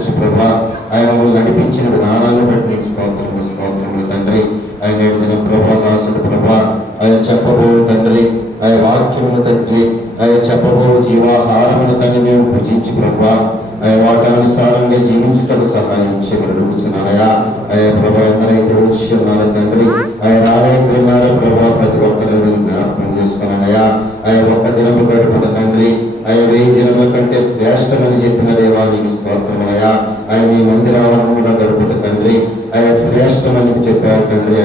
బలపరిచి ప్రభా ఆయన మమ్మల్ని నడిపించిన విధానాన్ని బట్టి నీకు స్తోత్రములు తండ్రి. ఆయన నేడుదిన ప్రభా దాసుడు ప్రభా ఆయన చెప్పబో తండ్రి ఆయన వాక్యమును తండ్రి ఆయన చెప్పబో జీవాహారమును తండ్రి మేము భుజించి ప్రభా ఆయన వాటానుసారంగా జీవించుటకు సహాయం చేయమని అడుగుతున్నానయా. అయ్యా ప్రభా ఎందరైతే వచ్చి ఉన్నారో తండ్రి ఆయన ఆలయంలో ఉన్నారో ప్రభా ప్రతి ఒక్కరిని జ్ఞాపకం చేసుకున్నానయా. ఆయన ఒక్క దినము గడుపుట తండ్రి ఆయన 1000 దినముల కంటే శ్రేష్టమని చెప్పిన దేవానికి స్తోత్రములయా. ఆయన ఈ మందిరావరణంలో గడుపుట తండ్రి ఆయన శ్రేష్టమని చెప్పారు తండ్రి.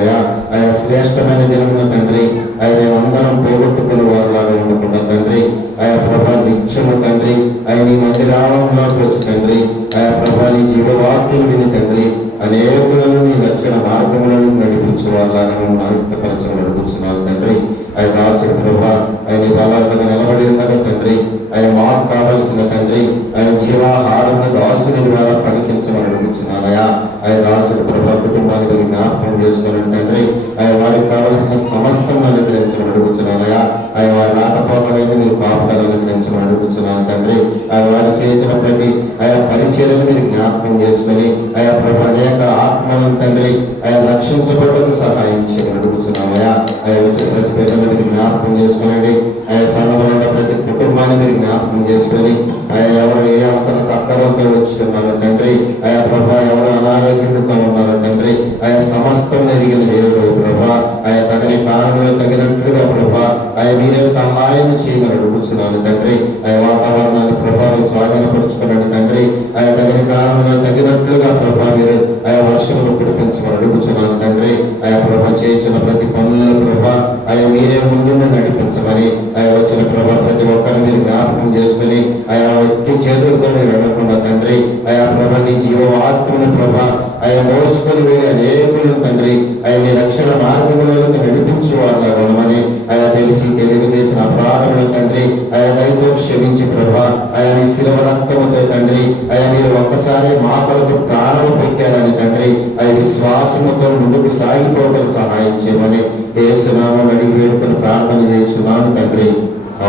ఆయన శ్రేష్టమైన దినమున తండ్రి ఆయన మేమందరం పోగొట్టుకుని వారిలాగా ఉండకుండా తండ్రి ఆయన ప్రభా నిత్యము తండ్రి ఆయన ఈ మందిరావరణంలోకి వచ్చి తండ్రి ఆయన ప్రభా నీ జీవవాక్యం విని తండ్రి అనేకులను నీ రక్షణ మార్గములను నడిపించే వారిలాగా మేము ఆయుక్తపరచమని అడుగుతున్నాను తండ్రి. ఆయన దాసుడు ప్రభా ఆయన బలాలుగా నిలబడి ఉండగా తండ్రి ఆయన మాకు కావలసిన తండ్రి ఆయన జీవాహారం దాసుని ద్వారా పలికించమని అడుగుతున్నానయా. ఆయన దాసుడు ప్రభా కుటుంబానికి జ్ఞాపకం చేసుకున్నాడు తండ్రి ఆయన వారికి కావలసిన సమస్తం అనుగ్రహించమని అడుగుతున్నానయా. ఆయన వారి రాకపోకలేదు మీరు కాపుదలు అనుగ్రహించమని అడుగుతున్నాను తండ్రి. ఆయన వారు చేసిన ప్రతి ఆయా పరిచర్యలు మీరు జ్ఞాపకం చేసుకుని ఆయా ప్రభా అనేక ఆత్మలను తండ్రి ఆయన రక్షించబడకు సహాయం చేయమని అడుగుతున్నామయ్యా. ఆయన వచ్చిన ప్రతి బిడ్డను మీరు జ్ఞాపకం చేసుకునండి. ఆయా సంఘంలో ఉన్న ప్రతి కుటుంబాన్ని మీరు జ్ఞాపకం చేసుకొని ఆయా ఎవరు ఏ అవసరం తక్కరంతో వచ్చి ఉన్నారో తండ్రి ఆయా ప్రభా ఎవరు అనారోగ్యంతో ఉన్నారో తండ్రి ఆయా సమస్తం ఎరిగిన దేవుడు ప్రభా ఆయా తగిన కాలంలో తగినట్లుగా ప్రభా ఆయా మీరే సహాయం చేయమని అడుగుతున్నాను తండ్రి. ఆయా వాతావరణాన్ని ప్రభావం స్వాధీనపరుచుకున్నాడు తండ్రి ఆయా తగిన కాలంలో తగినట్లుగా ప్రభా మీరు ఆయా వర్షములు కురిపించమని అడుగుతున్నాను తండ్రి. ఆయా ప్రభా చేయించిన ప్రతి పనుల్లో ప్రభా ఆయా మీరే ముందుండి నడిపించమని ఆయా వచ్చిన ప్రభా ప్రతి ఒక్కరిని మీరు జ్ఞాపకం చేసుకుని ఆయా ఒట్టి చేతులతో వెళ్ళకుండా తండ్రి ఆయా ప్రభా నీ జీవవాక్యమును ప్రభా ఆయన మోసుకొని వెళ్ళి అనేకులను తండ్రి ఆయన రక్షణ మార్గంలోకి నడిపించు వారిలాగా ఉండమని ఆయన తెలిసి తెలియజేసిన అపరాధములు తండ్రి ఆయన దయతో క్షమించి ప్రభా ఆయన శిలవ రక్తముతో తండ్రి ఆయన మీరు ఒక్కసారి మా కొరకు ప్రాణం పెట్టారని తండ్రి ఆయన విశ్వాసముతో ముందుకు సాగిపోవడం సహాయం చేయమని యేసునామములో అడిగి వేడుకొని ప్రార్థన చేస్తున్నాను తండ్రి.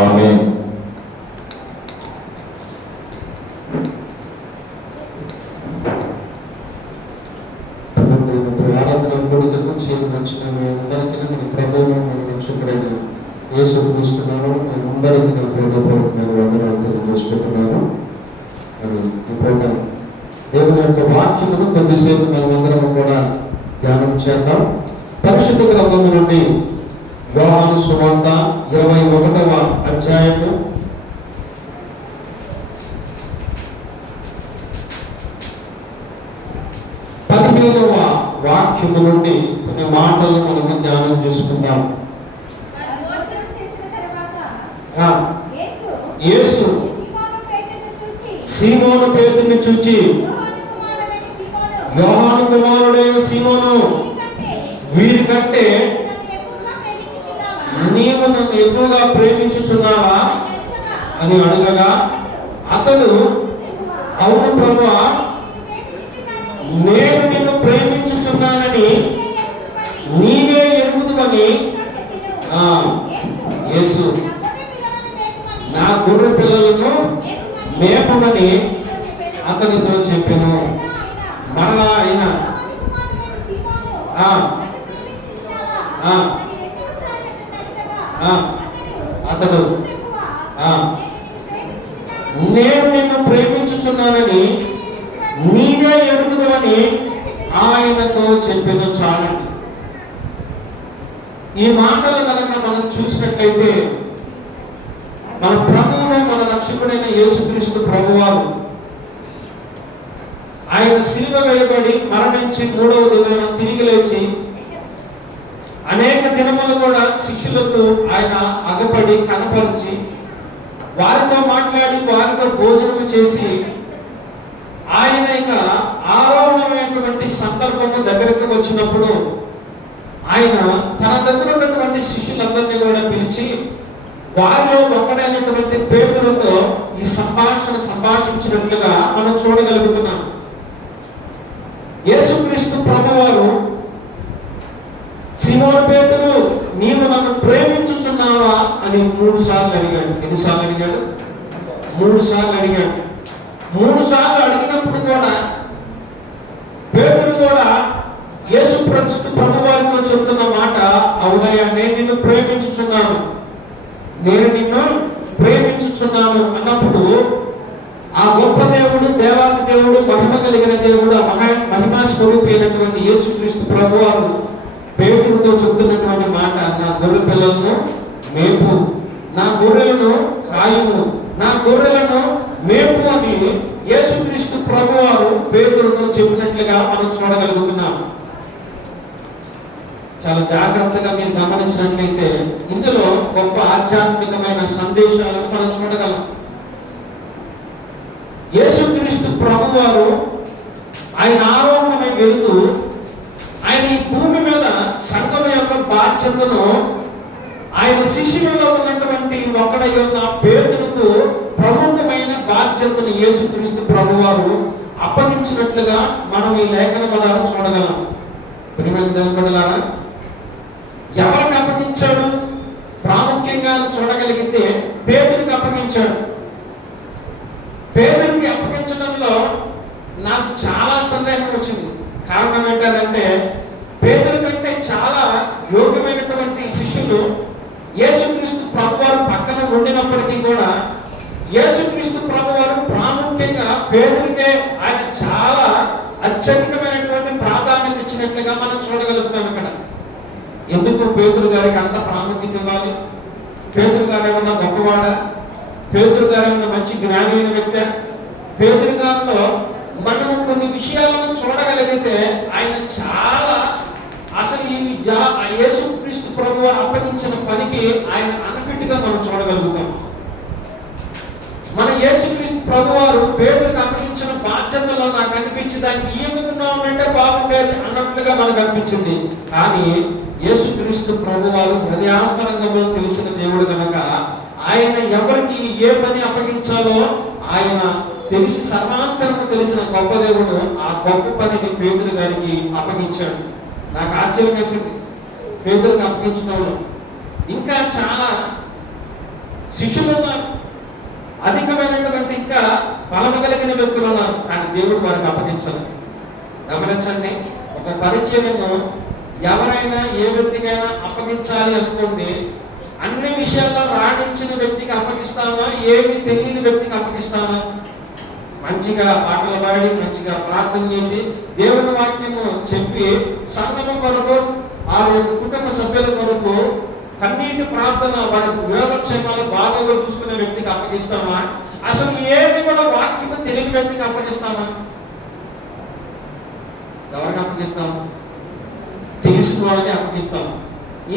ఆమేన్. వచ్చిన మీ అందరికీ మన ప్రభువును మన రక్షకుడైన యేసు క్రీస్తునామములో మీ అందరికీ నా హృదయపూర్వకమైన వందనాలు తెలియజేసుకుంటున్నాను. మరి ఇప్పుడు దేవుని యొక్క వాక్యమును కొద్దిసేపు మనమందరం కూడా ధ్యానం చేద్దాం. పరిశుద్ధ గ్రంథము నుండి యోహాను సువార్త 21వ అధ్యాయము 15వ వాక్యము నుండి కొన్ని మాటలు మనము ధ్యానం చేసుకుందాం. యేసు సీమోను పేతురుని చూచి యోహాను కుమారుడైన సీమోను వీరికంటే నీవు నన్ను ఎక్కువగా ప్రేమించుచున్నావా అని అడగగా అతడు అవును ప్రభువా నేను నిన్ను ప్రేమించుచున్నానని నీవే ఎరుగుదువని యేసు నా గొర్రె పిల్లలను మేపమని అతనితో చెప్పెను. మరలా ఆయన అతడు నేను నిన్ను ప్రేమించుచున్నానని నీవే ఎరుగుదువని ఆయనతో చెప్పెను. చాలండి. ఈ మాటలు కనుక మనం చూసినట్లయితే మన ప్రభువును మన రక్షకుడైన యేసుక్రీస్తు ప్రభువారు ఆయన శిలువ వేయబడి మరణించి 3వ దినాన తిరిగి లేచి అనేక దినములు కూడా శిష్యులకు ఆయన అగపడి కనపరిచి వారితో మాట్లాడి వారితో భోజనం చేసి ఆయన ఇక ఆరోహణమైనటువంటి సందర్భము దగ్గరకు వచ్చినప్పుడు ఆయన తన దగ్గర ఉన్నటువంటి శిష్యులందరినీ కూడా పిలిచి వారిలో ఒక్కడైనటువంటి పేతురుతో ఈ సంభాషించినట్లుగా మనం చూడగలుగుతున్నాం. యేసుక్రీస్తు ప్రభువారు సీమోను పేతురు నీవు నన్ను ప్రేమించుచున్నావా అని 3 సార్లు అడిగాడు. ఎన్నిసార్లు అడిగాడు? 3 సార్లు అడిగాడు. 3 సార్లు అడిగినప్పుడు కూడా పేతురు కూడా యేసుక్రీస్తు ప్రభువారితో చెప్తున్న మాట, అవునయ్యా నేను నిన్ను ప్రేమించుచున్నాను, నేను నిన్ను ప్రేమించుచున్నాను అన్నప్పుడు ఆ గొప్ప దేవుడు, దేవాది దేవుడు, మహిమ కలిగిన దేవుడు, ఆ మహిమా స్వరూపి అయినటువంటి యేసుక్రీస్తు ప్రభువారు పేతురుతో చెప్తున్నటువంటి మాట, నా గొర్రె పిల్లలను మేపు, నా గొర్రెలను కాయుము, నా గొర్రెలను మేపు అని యేసుక్రీస్తు ప్రభువారు పేతురుతో చెప్పినట్లుగా మనం చూడగలుగుతున్నాం. చాలా జాగ్రత్తగా మీరు గమనించినట్లయితే ఇందులో గొప్ప ఆధ్యాత్మికమైన సందేశాలను మనం చూడగలం. యేసుక్రీస్తు ప్రభువారు ఆయన ఆరోహణమై వెళుతూ ఆయన ఈ భూమి మీద సంఘం యొక్క బాధ్యతను ఆయన శిష్యులలో ఉన్నటువంటి ఒకడై ఉన్న పేతురుకు ప్రముఖమైన బాధ్యతను యేసుక్రీస్తు ప్రభువారు అప్పగించినట్లుగా మనం ఈ లేఖన ద్వారా చూడగలం. ప్రియమైన దేవుని బిడ్డలారా, ఎవరికి అప్పగించాడు ప్రాముఖ్యంగా చూడగలిగితే పేతురుకి అప్పగించాడు. పేతురుకి అప్పగించడంలో నాకు చాలా సందేహం వచ్చింది. కారణం ఏంటంటే పేతురు కంటే చాలా యోగ్యమైనటువంటి శిష్యులు యేసుక్రీస్తు ప్రభువారు పక్కన ఉండినప్పటికీ కూడా యేసుక్రీస్తు ప్రభువారు ప్రాముఖ్యంగా పేతురుకే ఆయన చాలా అత్యధికమైనటువంటి ప్రాధాన్యత ఇచ్చినట్లుగా మనం చూడగలుగుతాం. ఇక్కడ ఎందుకు పేతురు గారికి అంత ప్రాముఖ్యత ఇవ్వాలి? పేతురు గారు ఏమన్నా గొప్పవాడా? పేతురు గారు ఏమన్నా మంచి జ్ఞాని అయిన వ్యక్తి? పేతురు గారిలో మనం కొన్ని విషయాలను చూడగలిగితే ఆయన చాలా అసలు ఈ యేసుక్రీస్తు ప్రభువారు అప్పగించిన పనికి ఆయన అన్ఫిట్ గా మనం చూడగలుగుతాం. మన యేసుక్రీస్తు ప్రభువారు పేతురుకు అప్పగించిన బాధ్యతలో నాకు అనిపించి దానికి ఇవ్వకుండా బాగుండేది అన్నట్లుగా మనకు అనిపించింది. కానీ యేసుక్రీస్తు ప్రభువారు హృదయాంతరంగంలో తెలిసిన దేవుడు కనుక ఆయన ఎవరికి ఏ పని అప్పగించాలో ఆయన తెలిసి సర్వాంతరము తెలిసిన గొప్ప దేవుడు ఆ గొప్ప పనిని పేతురు గారికి అప్పగించాడు. నాకు ఆశ్చర్యం వేసింది పేతురుకి అప్పగించడంలో. ఇంకా చాలా శిష్యులు ఉన్నారు, అధికమైనటువంటి ఇంకా బలము కలిగిన వ్యక్తులు ఉన్నారు, కానీ దేవుడు వారికి అప్పగించాలి. గమనించండి, ఒక పరిచర్యను ఎవరైనా ఏ వ్యక్తికైనా అప్పగించాలి అనుకోండి, అన్ని విషయాల్లో రాణించిన వ్యక్తికి అప్పగిస్తామా, ఏమి తెలియని వ్యక్తికి అప్పగిస్తామా? మంచిగా పాటలు పాడి మంచిగా ప్రార్థన చేసి దేవుని వాక్యము చెప్పి సంఘము కొరకు ఆ యొక్క కుటుంబ సభ్యుల కొరకు కన్నీటి ప్రార్థన వారి యోగక్షేమాలు బాగా చూసుకునే వ్యక్తికి అప్పగిస్తామా? అసలు ఏమి కూడా వాక్యము తెలియని వ్యక్తికి అప్పగిస్తామా? ఎవరికి అప్పగిస్తాము? తెలిసిన వాళ్ళకి అప్పగిస్తాము.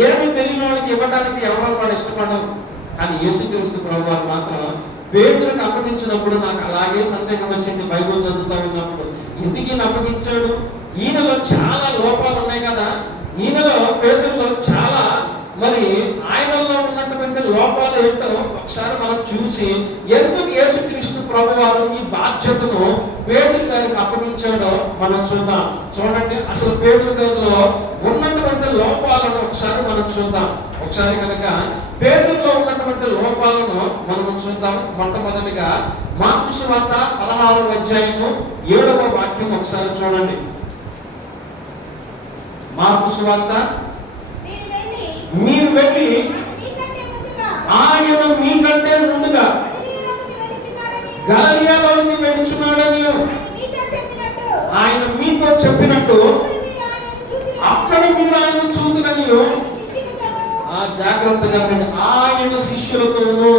ఏమి తెలియని వాళ్ళకి ఇవ్వడానికి ఎవరో వాడు ఇష్టపడడం. కానీ యేసుక్రీస్తు ప్రభువారు మాత్రం పేతురుకి అప్పగించినప్పుడు నాకు అలాగే సందేహం వచ్చింది. బైబిల్ చదువుతా ఉన్నప్పుడు ఎందుకు ఈయన అప్పగించాడు? ఈయనలో చాలా లోపాలు ఉన్నాయి కదా, ఈయనలో పేతురులో చాలా మరి ఆయనలో ఉన్నటువంటి లోపాలు ఏంటో ఒకసారి మనం చూసి ఎందుకు యేసుక్రీస్తు ప్రభువారు ఈ బాధ్యతను పేతురు గారికి అప్పగించాడో మనం చూద్దాం. చూడండి, అసలు పేతురు గారిలో ఉన్నటువంటి లోపాలను ఒకసారి మనం చూద్దాం. ఒకసారి కనుక పేతురులో ఉన్నటువంటి లోపాలను మనం చూద్దాం. మొట్టమొదటిగా మార్కు సువార్త 16వ అధ్యాయము 7వ వాక్యం ఒకసారి చూడండి. మార్కు సువార్త, మీరు వెళ్ళి ఆయన మీకంటే ముందుగా గలిలయలోకి వెళుచున్నాడని ఆయన మీతో చెప్పినట్టు అక్కడ మీరు ఆయన చూతునని జాగ్రత్తగా ఆయన శిష్యులతోనూ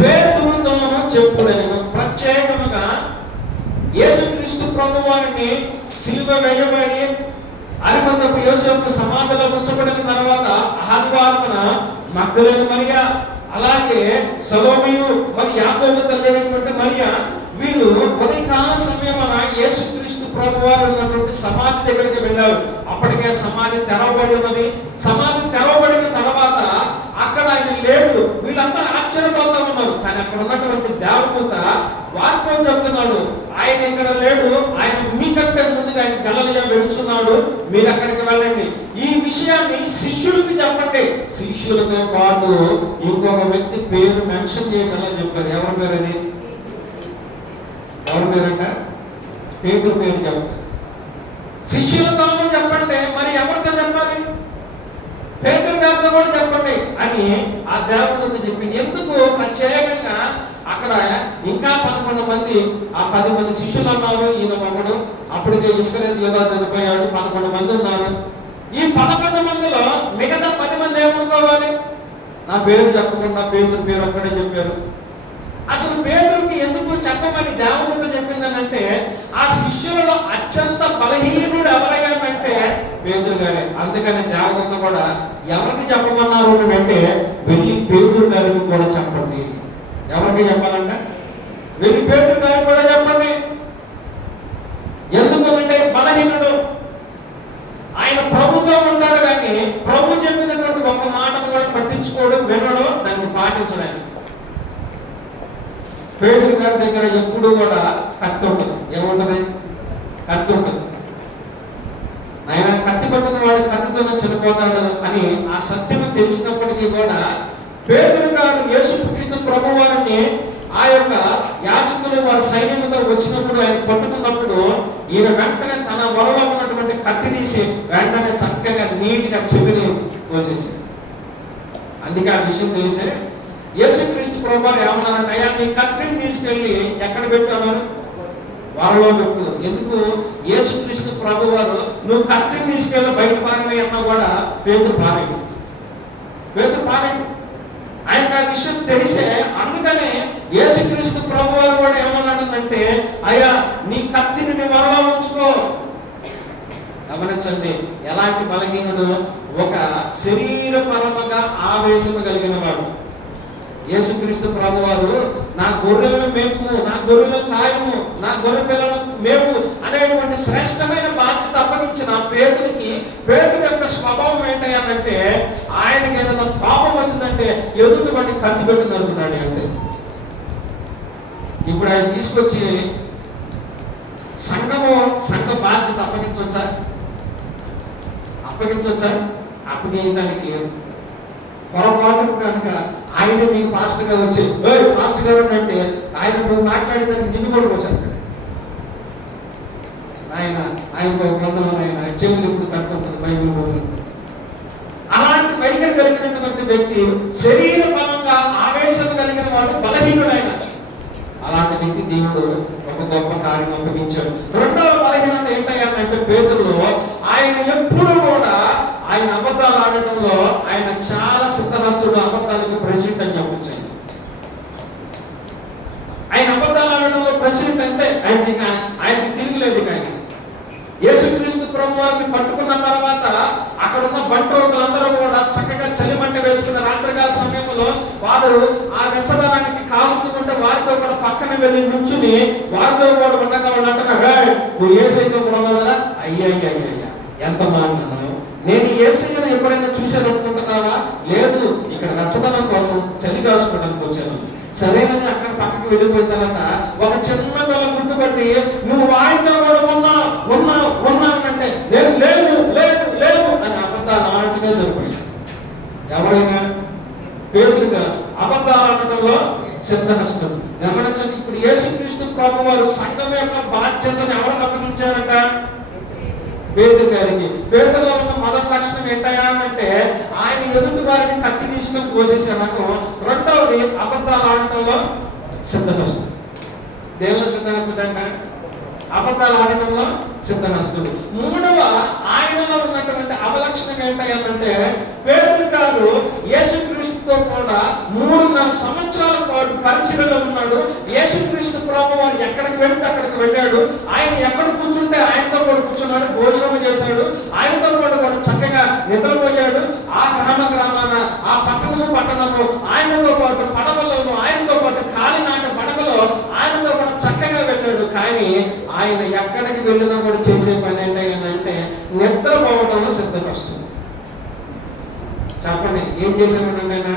పేతురుతోనూ చెప్పుడని. ప్రత్యేకముగా యేసుక్రీస్తు ప్రభువారిని సిలువ వేయబడి అరిమతపు యోసేపు సమాధిలో ఉంచబడిన తర్వాత ఆదివారమున మగ్దలేని మరియా, అలాగే సలోమియు, మరి యాకోబు తల్లి అయినటువంటి మరియా, వీరు ఉదయకాల సమయమున యేసుక్రీస్తు ప్రభువారు ఉన్నటువంటి సమాధి దగ్గరికి వెళ్ళారు. అప్పటికే సమాధి తెరవబడి ఉన్నది. సమాధి తెరవబడిన తర్వాత అక్కడ ఆయన లేడు. వీళ్ళంతా ఆశ్చర్యపోతా ఉన్నారు. కానీ అక్కడ ఉన్నటువంటి దేవదూత వారితో చెప్తున్నాడు, ఆయన ఇక్కడ లేడు, ఆయన మీకంటే ముందుగా ఆయన గలిలయ వెళుచున్నాడు, మీరు అక్కడికి వెళ్ళండి. ఈ విషయాన్ని శిష్యులకి చెప్పండి. శిష్యులతో పాటు ఇంకొక వ్యక్తి పేరు మెన్షన్ చేసి అలా చెప్పారు. ఎవరి పేరు అది? ఎవరి పేరంట? పేతురు పేరు చెప్పండి. శిష్యులతో చెప్పండి, మరి ఎవరితో చెప్పాలి? పేతురు గారితో కూడా చెప్పండి అని ఆ దేవదూత చెప్పింది. ఎందుకు ప్రత్యేకంగా అక్కడ ఇంకా 11 మంది, ఆ 10 మంది శిష్యులు ఉన్నారు, ఈయన ఒకడు, అప్పటికే ఇస్కరియోతు యూదా చనిపోయాడు, 11 మంది ఉన్నారు. ఈ 11 మందిలో మిగతా 10 మంది ఏమనుకోవాలి? నా పేరు చెప్పకుండా పేతురు పేరు ఒక్కడే చెప్పారు. అసలు పేతురుకి ఎందుకు చెప్పమని దేవదూత చెప్పిందనంటే, ఆ శిష్యులలో అత్యంత బలహీనుడు ఎవరయ్యానంటే పేతురు గారే. అందుకని దేవదూత కూడా ఎవరికి చెప్పమన్నారు అంటే, వెళ్ళి పేతురు గారికి కూడా చెప్పండి. ఎవరికి చెప్పాలంటే వెళ్ళి పేతురు గారికి కూడా చెప్పండి. ఎందుకంటే బలహీనుడు, ఆయన ప్రభుతో ఉంటాడు కానీ ప్రభు చెప్పినటువంటి ఒక మాటను కూడా పట్టించుకోడు, వినడు, దాన్ని పాటించడానికి. పేతురు గారి దగ్గర ఎప్పుడు కూడా కత్తి ఉంటుంది. ఏముంటది? కత్తి ఉంటుంది. ఆయన కత్తి పట్టిన వాడు కత్తితోనే చనిపోతాడు అని ఆ సత్యం తెలిసినప్పటికీ కూడా పేతురు గారు యేసుక్రీస్తు ప్రభు వారిని ఆ యొక్క యాజకులు వారి సైన్యంతో వచ్చినప్పుడు ఆయన పట్టుకున్నప్పుడు ఈయన వెంటనే తన వలలో ఉన్నటువంటి కత్తి తీసి వెంటనే చక్కగా నీట్గా చెవిని కోసేసి, అందుకే ఆ విషయం తెలిసే యేసుక్రీస్తు ప్రభు వారు ఏమన్నారంటే, అయ్యా నీ కత్తిని తీసుకెళ్ళి ఎక్కడ పెట్టాను? వరలో పెట్టు. ఎందుకు? యేసుక్రీస్తు ప్రభు వారు నువ్వు కత్తిని తీసుకెళ్ళి బయట పారవే అన్నా కూడా పేతురు పారేడు. ఆయనకు ఆ విషయం తెలిసే, అందుకనే యేసుక్రీస్తు ప్రభు వారు కూడా ఏమన్నాడంటే, అయ్యా నీ కత్తిని నీ వరలో ఉంచుకో. గమనించండి, ఎలాంటి బలహీనుడు? ఒక శరీరపరముగా ఆవేశము కలిగిన వాడు. యేసుక్రీస్తు ప్రభు వారు నా గొర్రెలను మేపుము, నా గొర్రెలను కాయము, నా గొర్రె పిల్లలను మేపు అనేటువంటి శ్రేష్టమైన బాధ్యత అప్పగించిన పేతురికి, పేతురు యొక్క స్వభావం ఏంటంటే, ఆయనకి ఏదైనా పాపం వచ్చిందంటే ఎదుటి వాడిని కత్తి పెట్టి నరుకుతాడు అంతే. ఇప్పుడు ఆయన తీసుకొచ్చి సంఘ బాధ్యత అప్పగించవచ్చా? అప్పగించడానికి లేదు. పొరపాటు కనుక ఆయన మీకు పాస్టర్ గారు వచ్చి పాస్టర్ గారు అంటే ఆయన నువ్వు మాట్లాడేదానికి నిన్ను కూడా వచ్చేస్తాడు. ఆయన వందనం, ఆయన చెవులు ఎప్పుడు కడుతుంటుంది, బైబిల్ బోధన. అలాంటి వైఖరి కలిగినటువంటి వ్యక్తి, శరీర బలంగా ఆవేశం కలిగిన వాడు బలహీనుడైన అలాంటి వ్యక్తి దేవుడు ఒక గొప్ప కార్యం అప్పగించాడు. రెండవ బలహీనత ఏంటంటే పేతురులో ఆయన ఎప్పుడు కూడా ఆయన అబద్ధాలు ఆడటంలో ఆయన చాలా సిద్ధహస్తుడు, అబద్ధానికి ప్రెసిడెంట్ అని చెప్పొచ్చండి. ఆయన అబద్ధాలు ఆడటంలో ప్రెసిడెంట్ అంటే ఆయనకి తిరిగిలేదు. కానీ యేసుక్రీస్తు ప్రభు వారిని పట్టుకున్న తర్వాత అక్కడ ఉన్న బంట్రోగులందరూ కూడా చక్కగా చలిమంట వేసుకున్న రాత్రికాల సమయంలో వారు ఆ వెచ్చదనానికి కాలుతుంటే వారితో కూడా పక్కన వెళ్ళి నుంచుని వారితో కూడా ఉండగా వాళ్ళు అంటున్నారు, నువ్వు యేసయ్యతో కూడా ఉన్నావు కదా? అయ్యా ఎంత మాట్లాడినావు, నేను యేసయ్యను ఎప్పుడైనా చూశాను అనుకుంటున్నావా? లేదు, ఇక్కడ వెచ్చదనం కోసం చలి కాసుకోవడానికి వచ్చాను. సరేనని అక్కడ పక్కకి వెళ్ళిపోయిన తర్వాత ఒక చిన్న పిల్ల గుర్తుపట్టి, నువ్వు ఆయనతో కూడా ఉన్నావు అంటే నేను లేదు అని అబద్ధాలు ఆడటమే సరిపోయింది. ఎవరైనా పేతురుగా అబద్ధాలు ఆడటంలో సిద్ధహస్తుడు. గమనించండి, ఇప్పుడు యేసుక్రీస్తు ప్రభు వారు సంఘం యొక్క బాధ్యతను ఎవరికి అప్పగించారంట? పేతురు గారికి. పేతురులో ఉన్న మొదటి లక్షణం ఏంటయా అంటే, ఆయన ఎదుటి వారిని కత్తి తీసుకొని కోసేసాను. రెండవది అబద్ధాలు ఆడటంలో సిద్ధహస్తుడు. దేవుని సిద్ధహస్తుడు అంటే అబద్ధాలు ఆడటంలో సిద్ధహస్తుడు. మూడవ ఆయనలో ఉన్నటువంటి అవలక్షణం ఏంటంటే, పేతురు గారు యేసుక్రీస్తుతో కూడా 3.5 సంవత్సరాల పాటు పరిచర్యలో ఉన్నాడు. యేసుక్రీస్తు ప్రభు వారు ఎక్కడికి వెళితే అక్కడికి వెళ్ళాడు. ఆయన ఎక్కడ కూర్చుంటే ఆయనతో కూడా కూర్చున్నాడు, భోజనం చేశాడు, ఆయనతో కూడా చక్కగా నిద్రపోయాడు. ఆ గ్రామాన, ఆ పట్టణము ఆయనతో పాటు పడవలోను, ఆయనతో పాటు కాలినాట పడవలో ఆయనతో కూడా చక్కగా వెళ్ళాడు. కానీ ఆయన ఎక్కడికి వెళ్ళినా కూడా చేసే పని ఏంటంటే నిద్రపోవడంలో సిద్ధపరుస్తుంది. చెప్పండి, ఏం చేసేవాడు ఆయన?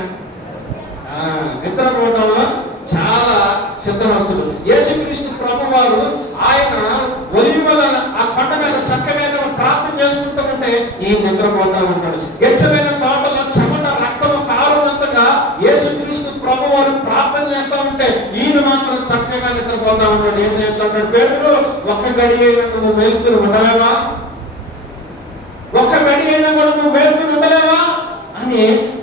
నిద్రపోవడంలో చాలా సిద్ధమస్తుడు. యేసుక్రీస్తు ప్రభు వారు ఆయన ఒలీవల ఆ కొండ మీద చక్క మీద ప్రార్థన చేసుకుంటూ ఉంటే ఈ నిద్రపోతా ఉంటాడు. గెచ్చమైన తోటలో చెమట రక్తము కారునంతగా యేసుక్రీస్తు ప్రభు వారు ప్రార్థన చేస్తూ ఉంటే ఈయన మాత్రం చక్కగా నిద్రపోతాడు. నిద్రపోతా ఉంటాడు. యేసయ్య అంటాడు, పేతురు ఒక్క గడి అయినా నువ్వు మేల్కొని ఉండలేవా? ఒక్క గడి అయినా కూడా నువ్వు మేల్కొని ఉండలేవా అని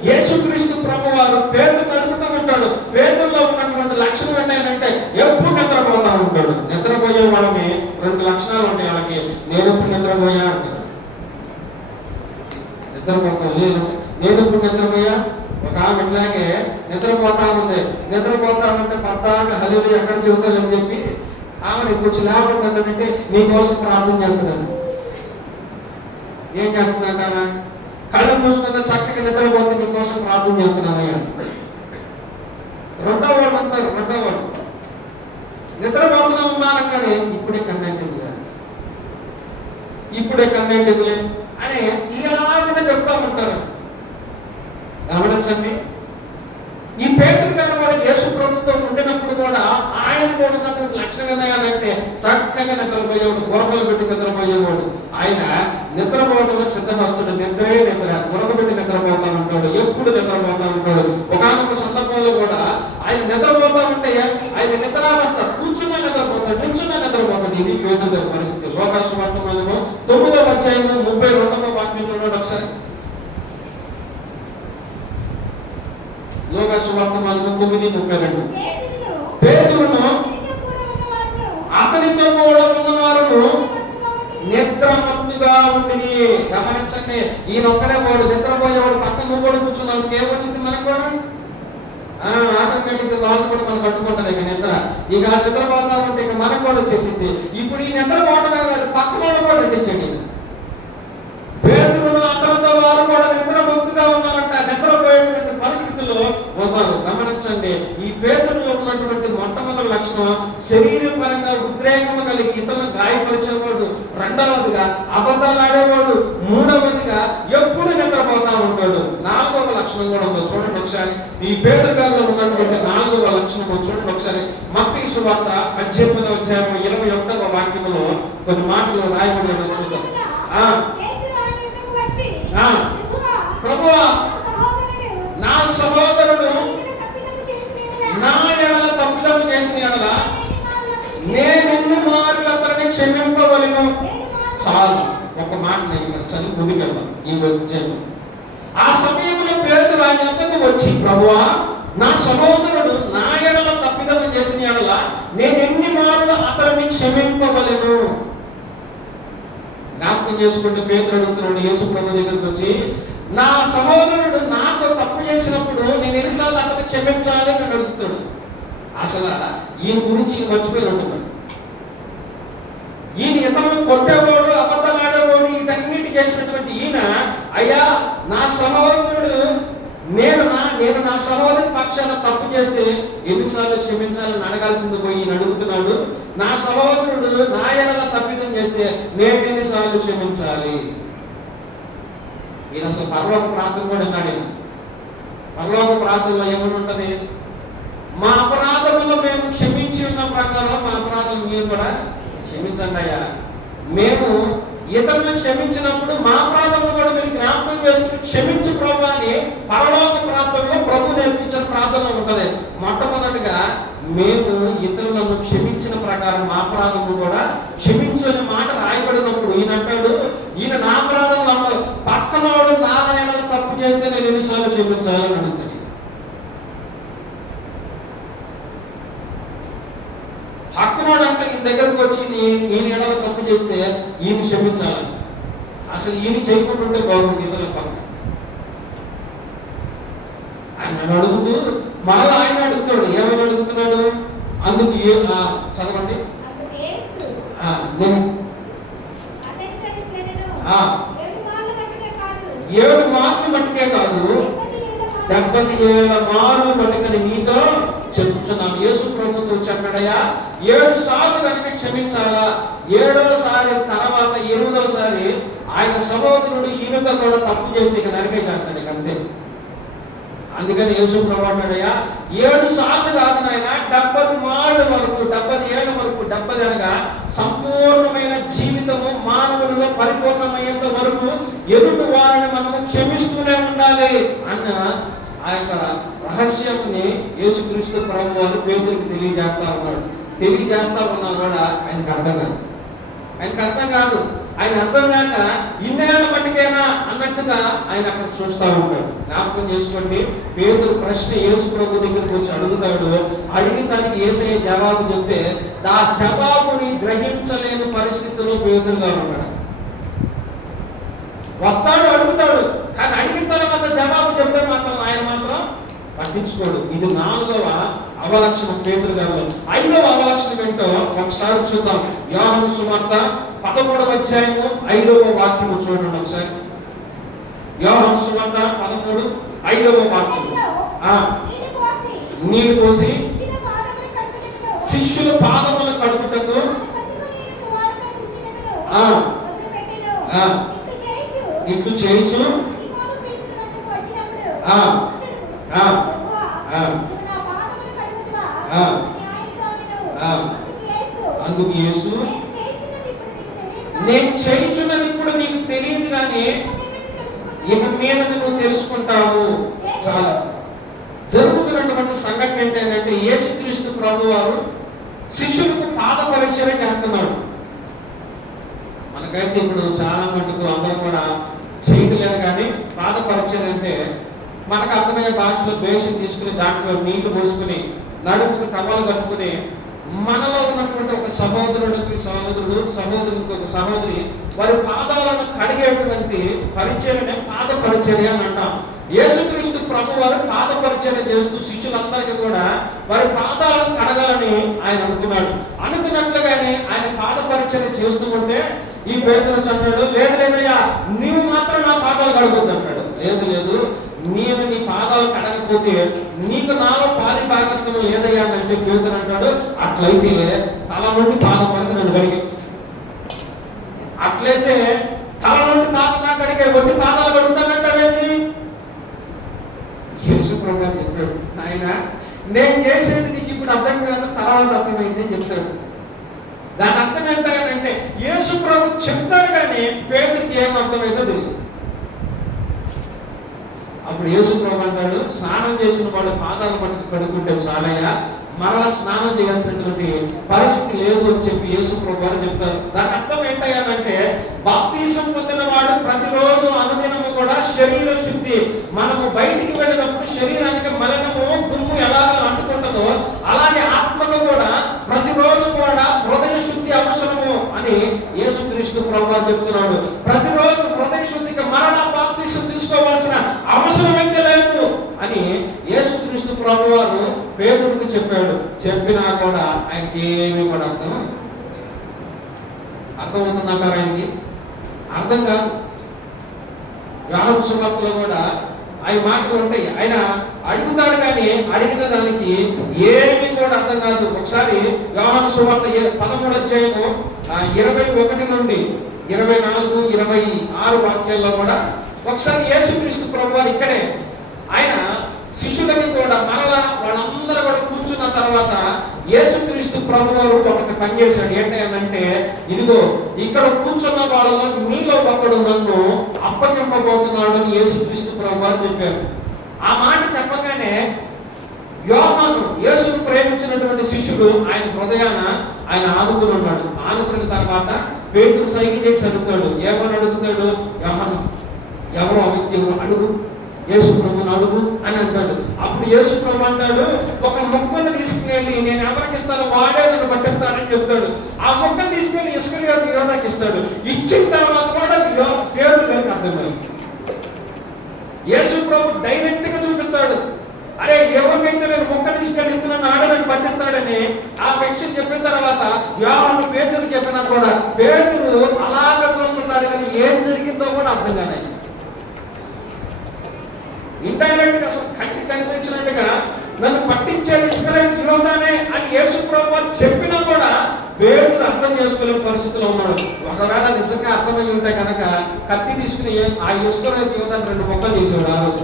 యేసుక్రీస్తు ప్రభువారు పేతురుని అడుగుతూ ఉంటాడు. పేతురులో ఉన్నటువంటి లక్షణం ఏంటంటే ఎప్పుడు నిద్రపోతా ఉంటాడు. నిద్రపోయే వాళ్ళకి 2 లక్షణాలు ఉంటాయి. వాళ్ళకి నేను ఎప్పుడు నిద్రపోయా అంటాడు. నిద్రపోతాను లేదు, నేను ఎప్పుడు నిద్రపోయా. ఒక ఆమె ఇట్లాగే నిద్రపోతా ఉంది. నిద్రపోతా ఉంటే పద్దాగా హల్లెలూయా ఎక్కడ చెబుతానని చెప్పి ఆమెను కొంచెం లేకుండా ఏంటంటే నీకోసం ప్రార్థన చేస్తున్నాను. ఏం చేస్తుందంట ఆమె? కళ్ళు మూసుకుంటే చక్కగా నిద్రపోతే నీకోసం ప్రార్థన చేస్తున్నాను. రెండో వాడు ఉంటారు. రెండో వాడు నిద్రపోతున్నా ఉన్నానంగానే ఇప్పుడే కన్నెంటిదిలే, ఇప్పుడే కన్నెంటిదిలే అని ఇలాగనే చెప్తా ఉంటారు. గమనించండి, ఈ పేతురు గారు కూడా యేసు ప్రభుతో ఉండినప్పుడు కూడా ఆయన కూడా ఉన్నటువంటి లక్షణం ఏంటంటే చక్కగా నిద్రపోయేవాడు, గురకలు పెట్టి నిద్రపోయేవాడు. ఆయన నిద్రపోవడంలో సిద్ధహస్తుడు. నిద్రే నిద్ర, గురక పెట్టి నిద్రపోతా ఉంటాడు, ఎప్పుడు నిద్రపోతా ఉంటాడు. ఒకానొక సందర్భంలో కూడా ఆయన నిద్రపోతా ఉంటే ఆయన నిద్రావస్థ కూర్చున్నా నిద్రపోతాడు, నిల్చున్నా నిద్రపోతాడు. ఇది పేతురు గారి పరిస్థితి. లోకా సువార్తమానము 9వ అధ్యాయము 32వ వాక్యం చూడండి ఒకసారి. లోకా సువార్తమానము 9:32. పేతురును అతనితో కూడా ఉన్నవారును నిద్రమత్తుగా ఉండి. గమనించండి, ఈయన ఒక్కడే వాడు నిద్రపోయేవాడు. పక్కన నువ్వు కూడా కూర్చున్నావు, ఏమొచ్చింది మనకు కూడా? ఆటోమేటిక్గా వాళ్ళు కూడా మనం పట్టుకుంటుంది ఇక నిద్ర. ఇక నిద్రపోతా ఉంటే ఇక మనకు కూడా వచ్చేసింది. ఇప్పుడు ఈ నిద్రపోవటమే కాదు, పక్కన వాళ్ళు కూడా నటించండి. పేతురును అతనితో వారు కూడా నిద్రమత్తుగా ఉన్నారంట, నిద్రపోయేటువంటి పరిస్థితుల్లో ఉన్నారు. గమనించండి, ఈ పేతురులో ఉన్నటువంటి మొట్టమొదటి లక్షణం శరీరపరంగా ఉద్రేకము కలిగి ఇతరులను గాయపరిచేవాడు, రెండవదిగా అబద్ధాలు ఆడేవాడు, మూడవదిగా ఎప్పుడు నిద్రపోతా ఉంటాడు. 4వ లక్షణం కూడా ఉందో చూడండి ఒకసారి. ఈ పేతురు గారిలో ఉన్నటువంటి 4వ లక్షణం చూడండి ఒకసారి. మత్తయి సువార్త 18వ అధ్యాయం 21వ వాక్యములో కొన్ని మాటలు రాయబడి ఉన్నది చూద్దాం. ప్రభువా, నా సహోదరుడు నా ఎడల తప్పిదము చేసిన ఎడల నేనెన్ని మార్లు అతన్ని క్షమింపవలెను. చాలు, ఒక మాట నేను ఇక్కడ చదివి ముందుకెళ్తాం ఈ అధ్యాయంలో. ఆ సమయంలో పేతురు ఆయన వద్దకు వచ్చి, ప్రభువా, నా సహోదరుడు నా ఎడల తప్పిదము చేసిన ఎడల నేనెన్ని మార్లు అతన్ని క్షమింపవలెను. జ్ఞాపకం చేసుకుంటే పేతురు అడుగుతున్నాడు యేసు ప్రభు దగ్గరికి వచ్చి, నా సహోదరుడు నాతో తప్పు చేసినప్పుడు నేను ఎన్నిసార్లు అతను క్షమించాలి అని అడుగుతాడు. అసలు ఈయన గురించి ఈయన మర్చిపోయి ఉంటున్నాడు. ఈయన ఇతరులను కొట్టేవాడు, అబద్ధాలు ఆడేవాడు, వీటన్నిటి చేసినటువంటి ఈయన, అయ్యా నా సహోదరుడు నేను నా సహోదరుని పక్షాన తప్పు చేస్తే ఎన్నిసార్లు క్షమించాలని అడగాల్సింది పోయి ఈయన అడుగుతున్నాడు. నా సహోదరుడు నా ఎడల తప్పిదం చేస్తే నేను ఎన్నిసార్లు క్షమించాలి? ఈయన అసలు పరలోక ప్రార్థన కూడా ఉన్నాడు. పరలోక ప్రార్థనలో ఏమని ఉంటుంది? మా అపరాధములు మేము క్షమించి ఉన్న ప్రకారం మా అపరాధం మీరు కూడా క్షమించండి అయ్యా. మేము ఇతరులను క్షమించినప్పుడు మా అపరాధములు కూడా మీరు జ్ఞాపకం చేసుకుని క్షమించు ప్రభు అని పరలోక ప్రార్థనలో ప్రభు నేర్పించిన ప్రార్థనలో ఉంటుంది. మొట్టమొదటిగా మేము ఇతరులను క్షమించిన ప్రకారం మా అపరాధములు కూడా క్షమించు అనే మాట రాయబడినప్పుడు ఈయన అంటాడు, ఈయన నా అపరాధంలో అన్నాడు, పక్కనోడు నా ఎడల తప్పు చేస్తే నేను ఎన్నిసార్లు క్షమించాలని అడుగుతాడు. హక్కునోడు అంటే ఈయన దగ్గరకు వచ్చి నేను ఎడల తప్పు చేస్తే ఈయన క్షమించాలి. అసలు ఈయన చేయకుండా ఉంటే బాగుంది ఇతరుల పక్కన. ఆయన అడుగుతూ మరలా ఆయన అడుగుతాడు. ఏమని అడుగుతున్నాడు? అందుకు చదవండి. 7 మార్లు మట్టుకే కాదు 77 మార్లు మట్టుకని నీతో చెప్తున్నాను. యేసు ప్రభుతో చెప్పాడయ్యా, 7 సార్లు కనుక క్షమించాలా, 7వసారి తర్వాత 8వసారి ఆయన సహోదరుడు ఈయనతో కూడా తప్పు చేస్తే ఇక నరికేసేస్తాడు ఇక అంతే. అందుకని యేసు ప్రభు అన్నాడయ్యా, 7 సార్లు కాదు నాయన, 70 మార్లు వరకు, 70 ఏళ్ళ వరకు, 70 అనగా సంపూర్ణమైన జీవితము మానవులుగా పరిపూర్ణమయ్యేంత వరకు ఎదుటి వారిని మనము క్షమిస్తూనే ఉండాలి అన్న ఆ యొక్క రహస్యంని యేసుక్రీస్తు ప్రభు వారు పేతురుకి తెలియజేస్తా ఉన్నాడు. తెలియజేస్తా ఉన్నా కూడా ఆయనకు అర్థం కాదు. ఆయన అర్థం కాక ఇన్నేళ్ళ మట్టుకైనా అన్నట్టుగా ఆయన అక్కడ చూస్తూ ఉంటాడు. జ్ఞాపకం చేసుకోండి, పేతురు ప్రశ్న యేసు ప్రభు దగ్గరికి వచ్చి అడుగుతాడు. అడిగిన దానికి యేసయ్య జవాబు చెప్తే ఆ జవాబుని గ్రహించలేని పరిస్థితిలో పేతురుగా ఉన్నాడు. వస్తాడు, అడుగుతాడు, కానీ అడిగిన తర్వాత జవాబు చెప్తే మాత్రం ఆయన మాత్రం పట్టించుకోడు. ఇది 4వ అవలక్షణం పేతురు గారిలో. 5వ అవలక్షణం ఏంటో ఒకసారి చూద్దాం. యోహాను సువార్త 13వ అధ్యాయము 5వ వాక్యము చూడండి ఒకసారి. యోహాను సువార్త 13, 5వ వాక్యము. నీళ్ళు పోసి శిష్యుల పాదములు కడుపుటకు ఇట్లు చేయించు. అందుకు యేసు, నేను చేయించున్నది ఇప్పుడు నీకు తెలియదు, కానీ ఇక మీద నువ్వు తెలుసుకుంటావు. చాలా జరుగుతున్నటువంటి సంఘటన ఏంటంటే యేసుక్రీస్తు ప్రభు వారు శిష్యులకు పాద పరిచయం చేస్తున్నాడు. మనకైతే ఇప్పుడు చాలా మటుకు అందరం కూడా చేయట్లేదు, కానీ పాద పరిచయం అంటే మనకు అర్థమయ్యే భాషలో బేషన్ తీసుకుని దాంట్లో నీళ్లు పోసుకుని నడుముకు టవలు కట్టుకుని మనలో ఉన్నటువంటి ఒక సహోదరుడికి సహోదరునికి ఒక సహోదరి వారి పాదాలను కడిగేటువంటి పరిచర్యనే పాద పరిచర్య అని అంటాం. యేసుక్రీస్తు ప్రభు వారు పాద పరిచర్య చేస్తూ శిష్యులందరికీ కూడా వారి పాదాలను కడగాలని ఆయన అనుకున్నట్లుగానే ఆయన పాద పరిచర్య చేస్తూ ఉంటే ఈ పేతురు అంటాడు, లేదు లేదయ్యా, నీవు మాత్రం నా పాదాలు కడగొద్దు అంటాడు. లేదు, నేను నీ పాదాలు కడగకపోతే నీకు నాలో పాలి భాగస్థం లేదయ్యా అంటే పేతురు అంటాడు, అట్లయితే తల నుండి పాదం వరకు నన్ను కడిగే. అట్లయితే తల నుండి పాదం నాకు కడిగే, ఒట్టి పాదాలు కడుగుతానంటావేంటి? యేసు ప్రభు గారు చెప్పాడు, ఆయన నేను చేసేది నీకు ఇప్పుడు అర్థం కాదు, తర్వాత అర్థమైంది అని చెప్తాడు. దాని అర్థం ఏంటంటే యేసు ప్రభు చెప్తాడు, కానీ పేతురికి ఏం అర్థమైందో తెలియదు. అప్పుడు యేసు ప్రభు అంటాడు, స్నానం చేసిన వాడు పాదాల మట్టుకు కడుక్కుంటే చాలయ్యా, మరలా స్నానం చేయాల్సినటువంటి పరిస్థితి లేదు అని చెప్పి యేసు ప్రభు వారు చెప్తారు. దాని అర్థం ఏంటంటే బాప్తీసం పొందిన వాడు ప్రతిరోజు అనుదినము కూడా శరీర శుద్ధి, మనము బయటికి వెళ్ళినప్పుడు శరీరానికి మలినము దుమ్ము ఎలాగో అంటుకుంటుందో అలాగే ఆత్మకు కూడా ప్రతిరోజు కూడా హృదయ శుద్ధి అవసరము అని యేసుక్రీస్తు ప్రభు వారు చెప్తున్నాడు. ప్రతిరోజు హృదయ శుద్ధికి మరలా బాప్తీసం తీసుకోవాల్సిన అవసరం అయితే లేదు అని యేసుక్రీస్తు ప్రభు వారు పేతురుకు చెప్పాడు. చెప్పినా కూడా ఆయనకి ఏమీ కూడా అర్థమవుతుందంటారు. ఆయనకి అర్థం కాదు. యోహాను సువార్తలో కూడా ఆ మాటలు ఉంటాయి. ఆయన అడుగుతాడు, కానీ అడిగిన దానికి ఏమీ కూడా అర్థం కాదు. ఒకసారి యోహాను సువార్త 13వ అధ్యాయము 21 నుండి 24, 26 వాక్యాల్లో కూడా ఒకసారి యేసుక్రీస్తు ప్రభు వారు ఇక్కడే ఆయన శిష్యులకి కూడా మరలా వాళ్ళందరూ కూడా కూర్చున్న తర్వాత యేసుక్రీస్తు ప్రభు వారు ఒకటి పనిచేశాడు. ఏంటంటే, ఇదిగో ఇక్కడ కూర్చున్న వాళ్ళలో మీలో ఒకడు నన్ను అప్పగింపబోతున్నాడు అని యేసుక్రీస్తు ప్రభు వారు చెప్పారు. ఆ మాట చెప్పగానే యోహాను యేసును ప్రేమించినటువంటి శిష్యుడు ఆయన హృదయాన ఆయన ఆనుకుని ఉన్నాడు. ఆనుకున్న తర్వాత పేతురు సైగ చేసి అడుగుతాడు. ఏమని అడుగుతాడు? యోహాను, ఎవరో ఆ వ్యక్తి ఎవరు అడుగు, యేసు ప్రభుని అడుగు అని అంటాడు. అప్పుడు యేసు ప్రభు అంటాడు, ఒక మొక్కను తీసుకుని నేను ఎవరికి ఇస్తాను వాడే నన్ను పట్టిస్తానని చెప్తాడు. ఆ మొక్కను తీసుకెళ్లి ఇస్కరియోతు యోధాకి ఇస్తాడు. ఇచ్చిన తర్వాత కూడా పేతురు గారికి అర్థమైంది. యేసు ప్రభు డైరెక్ట్ గా చూపిస్తాడు, అరే ఎవరికైతే నేను మొక్క తీసుకెళ్ళి ఇస్తున్నాను ఆడే నన్ను పట్టిస్తాడని ఆ విషయం చెప్పిన తర్వాత యోహాను పేతురు చెప్పినా కూడా పేతురు అలాగా చూస్తున్నాడు, కానీ ఏం జరిగిందో కూడా అర్థం కాదు. ఇండైరెక్ట్ గా అసలు కంటి కనిపించినట్టుగా నన్ను పట్టించేది ఇస్కరియోతు యోధానే అని యేసు ప్రభు చెప్పినా కూడా పేతురు అర్థం చేసుకోలేని పరిస్థితిలో ఉన్నాడు. ఒకవేళ నిజంగా అర్థమై ఉంటే కనుక కత్తి తీసుకుని ఆ ఇస్కరియోతు యోధాని 2 ముక్కలు చేసేవాడు. ఆ రోజు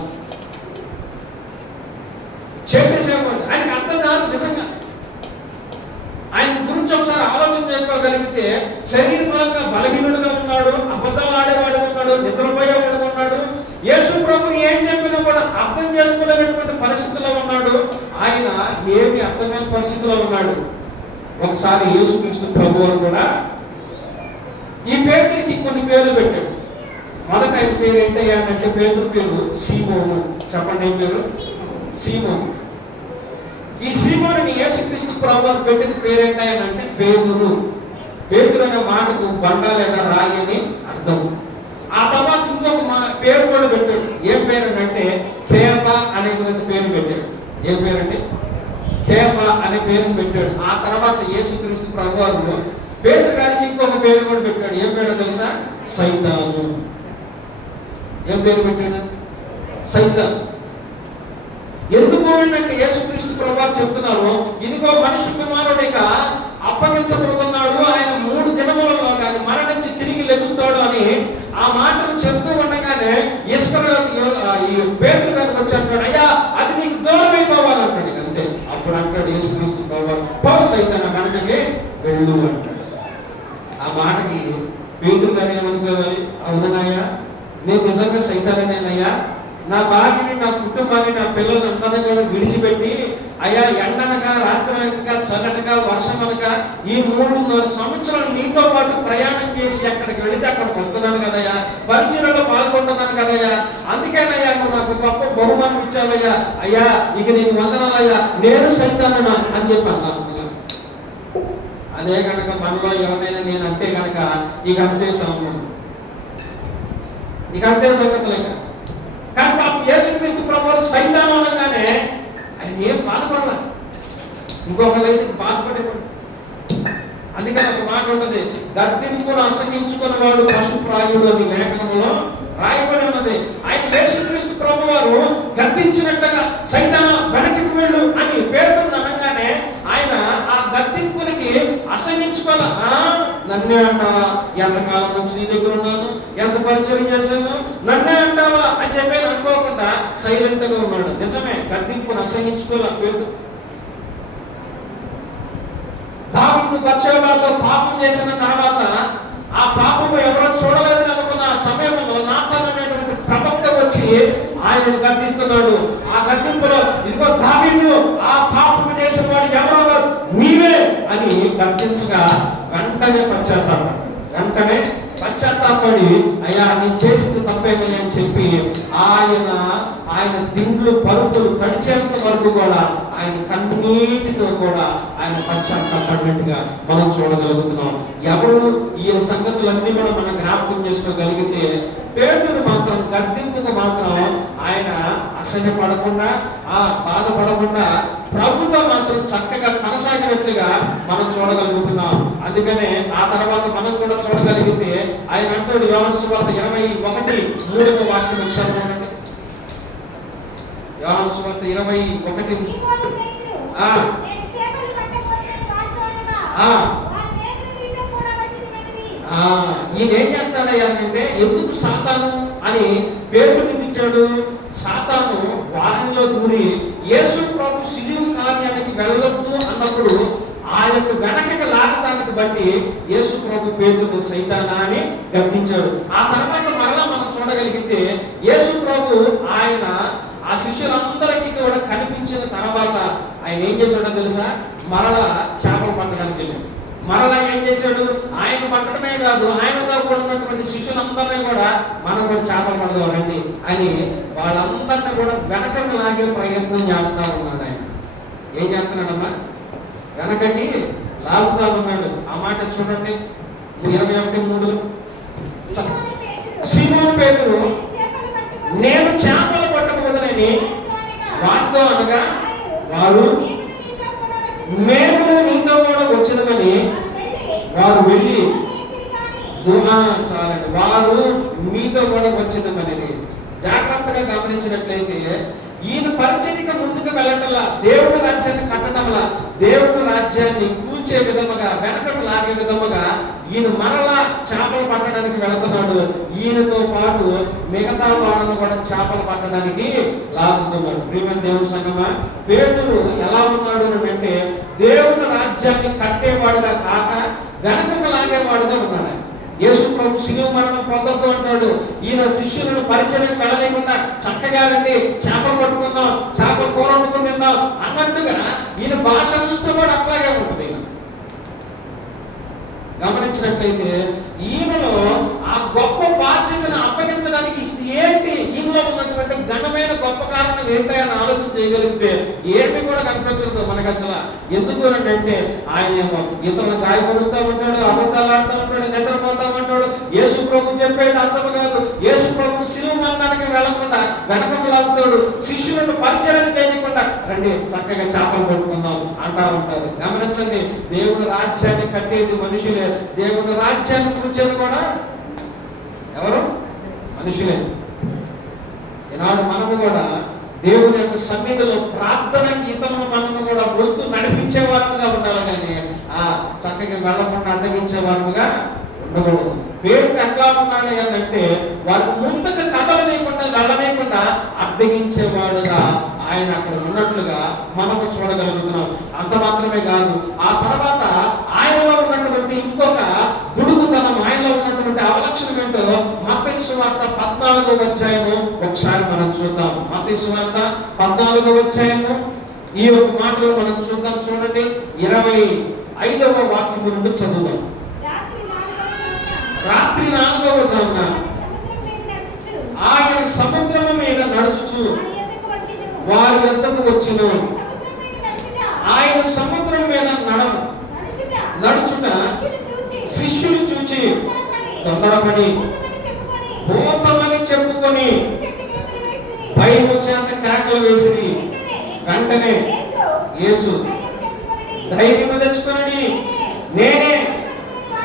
చేసేసేవాడు. ఆయనకు అర్థం కాదు. నిజంగా ఆయన గురించి ఒకసారి ఆలోచన చేసుకోగలిగితే శరీరపరంగా బలహీనుడుగా ఉన్నాడు, అబద్ధాలు ఆడేవాడు ఉన్నాడు, నిద్రపోయేవాడు ఉన్నాడు. యేసు ప్రభు ఏం చెప్పినా కూడా అర్థం చేసుకోలేనటువంటి పరిస్థితిలో ఉన్నాడు. ఆయన ఏమి అర్థమైన పరిస్థితిలో ఉన్నాడు. ఒకసారి యేసుక్రీస్తు ప్రభువారు కూడా ఈ పేతురికి కొన్ని పేర్లు పెట్టాడు. మొదట ఆయన పేరు ఏంటంటే పేతురు పేరు సీమోను. చెప్పండి ఏం పేరు? సీమోను. ఈ సీమోనుని యేసుక్రీస్తు ప్రభువారు పెట్టిన పేరు ఏంటంటే పేతురు. పేతురు అనే మాటకు బండ లేదా రాయి అని అర్థం. ఆ తర్వాత ఇంకొక పేరు కూడా పెట్టాడు. ఏం పేరు అంటే కేఫా అనేటువంటి పేరు పెట్టాడు. ఏం పేరండి? కేఫా అనే పేరుని పెట్టాడు. ఆ తర్వాత యేసుక్రీస్తు ప్రభువారు పేతురు గారికి ఇంకొక పేరు కూడా పెట్టాడు. ఏం పేరో తెలుసా? సైతాను. ఏం పేరు పెట్టాడు? సైతాన్. ఎందుకు అంటే యేసుక్రీస్తు ప్రభువారు చెప్తున్నారు, ఇదిగో మనుష్య కుమారుడిగా అప్పగించబోతున్నాడు, ఆయన 3 దినములలో కానీ మరణించి తిరిగి లెగుస్తాడు అని ఆ మాటలు చెప్తూ ఉండగానే ఈ పేతురు గారికి వచ్చి అంటాడు, అయ్యా అది నీకు దూరం అయిపోవాలంటాడు. అంతే. అప్పుడు అంటాడు యేసుక్రీస్తు ప్రభువారు, పో సైతాను వెనకకి వెళ్ళు అంటాడు. ఆ మాటకి పేతురు గారు ఏమనుకోవాలి? అవునయ్యా, నేను నిజంగా సైతానేనయ్యా, నా భార్యని, నా కుటుంబాన్ని, నా పిల్లల్ని అందరినీ కూడా విడిచిపెట్టి అయ్యా ఎండనగా రాత్రనగా చల్లనగా వర్షమనగా ఈ 3.5 సంవత్సరాలు నీతో పాటు ప్రయాణం చేసి ఎక్కడికి వెళితే అక్కడికి వస్తున్నాను కదయ్యా, పరిచయలో పాల్గొంటున్నాను కదయ్యా, అందుకేనయ్యా నువ్వు నాకు గొప్ప బహుమానం ఇచ్చావయ్యా, అయ్యా ఇక నీకు వందనాలయ్యా, నేను సైతానునా అని చెప్పి అన్నారు. అదే కనుక మనలో ఎవరైనా నేను అంటే కనుక ఇక అంతే సంగతులేక. కానీ పాపం యేసుక్రీస్తు ప్రభువారు సైతాను అనగానే ఆయన ఏం బాధపడాల, ఇంకొకరైతే బాధపడేవాడు. అందుకని ఒక మాట ఉంటుంది, గద్దింపును అసహించుకున్న వాడు పశుప్రాయుడు అని లేఖనంలో రాయబడి ఉన్నది. ఆయన యేసుక్రీస్తు ప్రభువారు గద్దించినట్లుగా సైతాను వెనక్కి వెళ్ళు అని పేతురుని అనగానే ఆయన ఆ గద్దింపునికి అసహించుకోవాల. నన్నే అంటావా? ఎంతకాలం నుంచి నీ దగ్గర ఉన్నాను, ఎంత పరిచయం చేశాను, నన్నే అంటావా అని చెప్పాను అనుకోకుండా సైలెంట్ గా ఉన్నాడు. నిజమే, గద్దింపును అసహించుకోవాల పేతురు. దావీదు బత్షెబతో పాపం చేసిన తర్వాత ఆ పాపము ఎవరో చూడలేదని అనుకున్న సమయంలో నాతాను అనేటువంటి ప్రవక్త వచ్చి ఆయనను గద్దిస్తున్నాడు. ఆ గద్దింపులో ఇదిగో దావీదు, ఆ పాపము చేసిన వాడు ఎవరో నీవే అని గద్దించగా వెంటనే పశ్చాత్తాపడి అయ్యా నేను చేసింది తప్పేమయ్యా అని చెప్పి ఆయన దిండ్లు పరుపులు తడిచేంత వరకు కూడా ఆయన కన్నీటితో కూడా ఆయన పశ్చాత్తాపడినట్టుగా మనం చూడగలుగుతున్నాం. ఎవరు ఈ సంగతులన్నీ కూడా మనం జ్ఞాపకం చేసుకోగలిగితే పేతురు మాత్రం గద్దింపుకు మాత్రం ఆయన అసహ్యపడకుండా బాధపడకుండా ప్రభుతో మాత్రం చక్కగా కొనసాగినట్లుగా మనం చూడగలుగుతున్నాం. అందుకనే ఆ తర్వాత మనం కూడా చూడగలిగితే ఆయన అంటాడు యోహాను సువార్త 21:3 వాక్యం ఒకసారి చూడండి. యోహాను సువార్త 21 ఈయన ఏం చేస్తాడయ్యా అంటే, ఎందుకు సాతాను అని పేతురుని తిట్టాడు? సాతాను వారిలో దూరి యేసు ప్రభు సిలువ కార్యానికి వెళ్ళొద్దు అన్నప్పుడు ఆ యొక్క వెనకకి లాగటానికి బట్టి యేసు ప్రభు పేతురుని సైతానా అని గద్దించాడు. ఆ తర్వాత మరలా మనం చూడగలిగితే యేసు ప్రభు ఆయన ఆ శిష్యులందరికీ కూడా కనిపించిన తర్వాత ఆయన ఏం చేశాడో తెలుసా? మరలా చేపలు పట్టడానికి వెళ్ళాడు. మరలా ఏం చేశాడు? ఆయన పట్టడమే కాదు, ఆయనతో కూడా ఉన్నటువంటి శిష్యులందరినీ కూడా మనం కూడా చేపలు పడదాం రండి అని వాళ్ళందరినీ కూడా వెనకకి లాగే ప్రయత్నం చేస్తా ఉన్నాడు. ఆయన ఏం చేస్తున్నాడమ్మా? వెనకకి లాగుతా ఉన్నాడు. ఆ మాట చూడండి 21:3. సీమోను పేతురు నేను చేపలు పట్టబోదనని వారితో అనగా వారు మేము నీతో కూడా వచ్చినమని వారు వెళ్ళి చాలండి, వారు మీతో కూడా వచ్చిందమని. జాగ్రత్తగా గమనించినట్లయితే ఈయన పరిచర్యకు ముందుకు వెళ్ళటంలా, దేవుని రాజ్యాన్ని కట్టడంలా, దేవుని రాజ్యాన్ని కూల్చే విధముగా వెనకకు లాగే విధముగా ఈయన మరలా చేపలు పట్టడానికి వెళుతున్నాడు. ఈయనతో పాటు మిగతా వాళ్ళను కూడా చేపలు పట్టడానికి లాగుతున్నాడు. ప్రియమైన దేవుని సంగమా, పేతురు ఎలా ఉన్నాడు అంటే దేవుని రాజ్యాన్ని కట్టేవాడుగా కాక వెనకకు లాగేవాడుగా ఉన్నాడు. యేసు ప్రభు సిలువ మరణం పొందొద్దు అంటాడు. ఈయన శిష్యులను పరిచర్యకు వెళ్ళలేకుండా చక్కగా రండి చేపలు పట్టుకుందాం, చేపలు కూర వండుకుని తిందాం అన్నట్టుగా ఈయన భాష అంతా కూడా అట్లాగే ఉంటుంది. గమనించినట్లయితే ఈయనలో ఆ గొప్ప బాధ్యతను అప్పగించడానికి ఏంటి, ఈయనలో ఉన్నటువంటి ఘనమైన గొప్ప కారణం ఏంటని ఆలోచన చేయగలిగితే ఏమి కూడా కనిపించదు మనకు అసలు. ఎందుకు అంటే ఆయన ఏమో ఇతరులను గాయపరుస్తూ ఉంటాడు, అబద్ధాలు ఆడుతూ ఉంటాడు, నిద్రపోతా ఉంటాడు. యేసు ప్రభు చెప్పేది అర్థం కాదు. యేసు ప్రభు శిలువ మరణానికి వెళ్లకుండా వెనకకు లాగుతాడు. శిష్యులను పరిచయం చేయకుండా రండి చక్కగా చేపలు పట్టుకుందాం అంటా ఉంటారు. గమనించండి, దేవుని రాజ్యాన్ని కట్టేది మనుషులే, దేవుని రాజ్యాన్ని కూర్చొని కూడా ఎవరు? మనుషులే. ఈనాడు మనము కూడా దేవుని యొక్క సన్నిధిలో ప్రార్థనకి ఇతరులు మనము కూడా వస్తూ నడిపించే వారముగా ఉండాలి, కానీ చక్కగా వెళ్ళకుండా అడ్డగించే వారముగా ఉండకూడదు. పేరు ఎట్లా ఉన్నాడు అంటే వారికి ముందుకు కదలనేయకుండా వెళ్ళనేయకుండా అడ్డగించేవాడుగా ఆయన అక్కడ ఉన్నట్లుగా మనము చూడగలుగుతున్నాం. అంత మాత్రమే కాదు, ఆ తర్వాత ఆయనలో ఉన్నటువంటి ఇంకొక దుడుకుతనం, ఆయనలో ఉన్నటువంటి అవలక్షణం ఏంటో మత్తయి సువార్త 14వ అధ్యాయము ఒకసారి మనం చూద్దాం. మత్తయి సువార్త 14వ అధ్యాయము ఈ ఒక మాటలు మనం చూద్దాం. చూడండి, 25వ వాక్యం నుండి చదువుదాం. రాత్రి 4వ జామున ఆయన సముద్రము మీద నడుచుచు వారి యొద్దకు వచ్చెను. ఆయన సముద్రం మీద నడుచుట శిష్యులు చూచి తొందరపడి భూతమని చెప్పుకొని భయము చేత కేకలు వేసిరి. వెంటనే యేసు ధైర్యము తెచ్చుకొనడి, నేనే,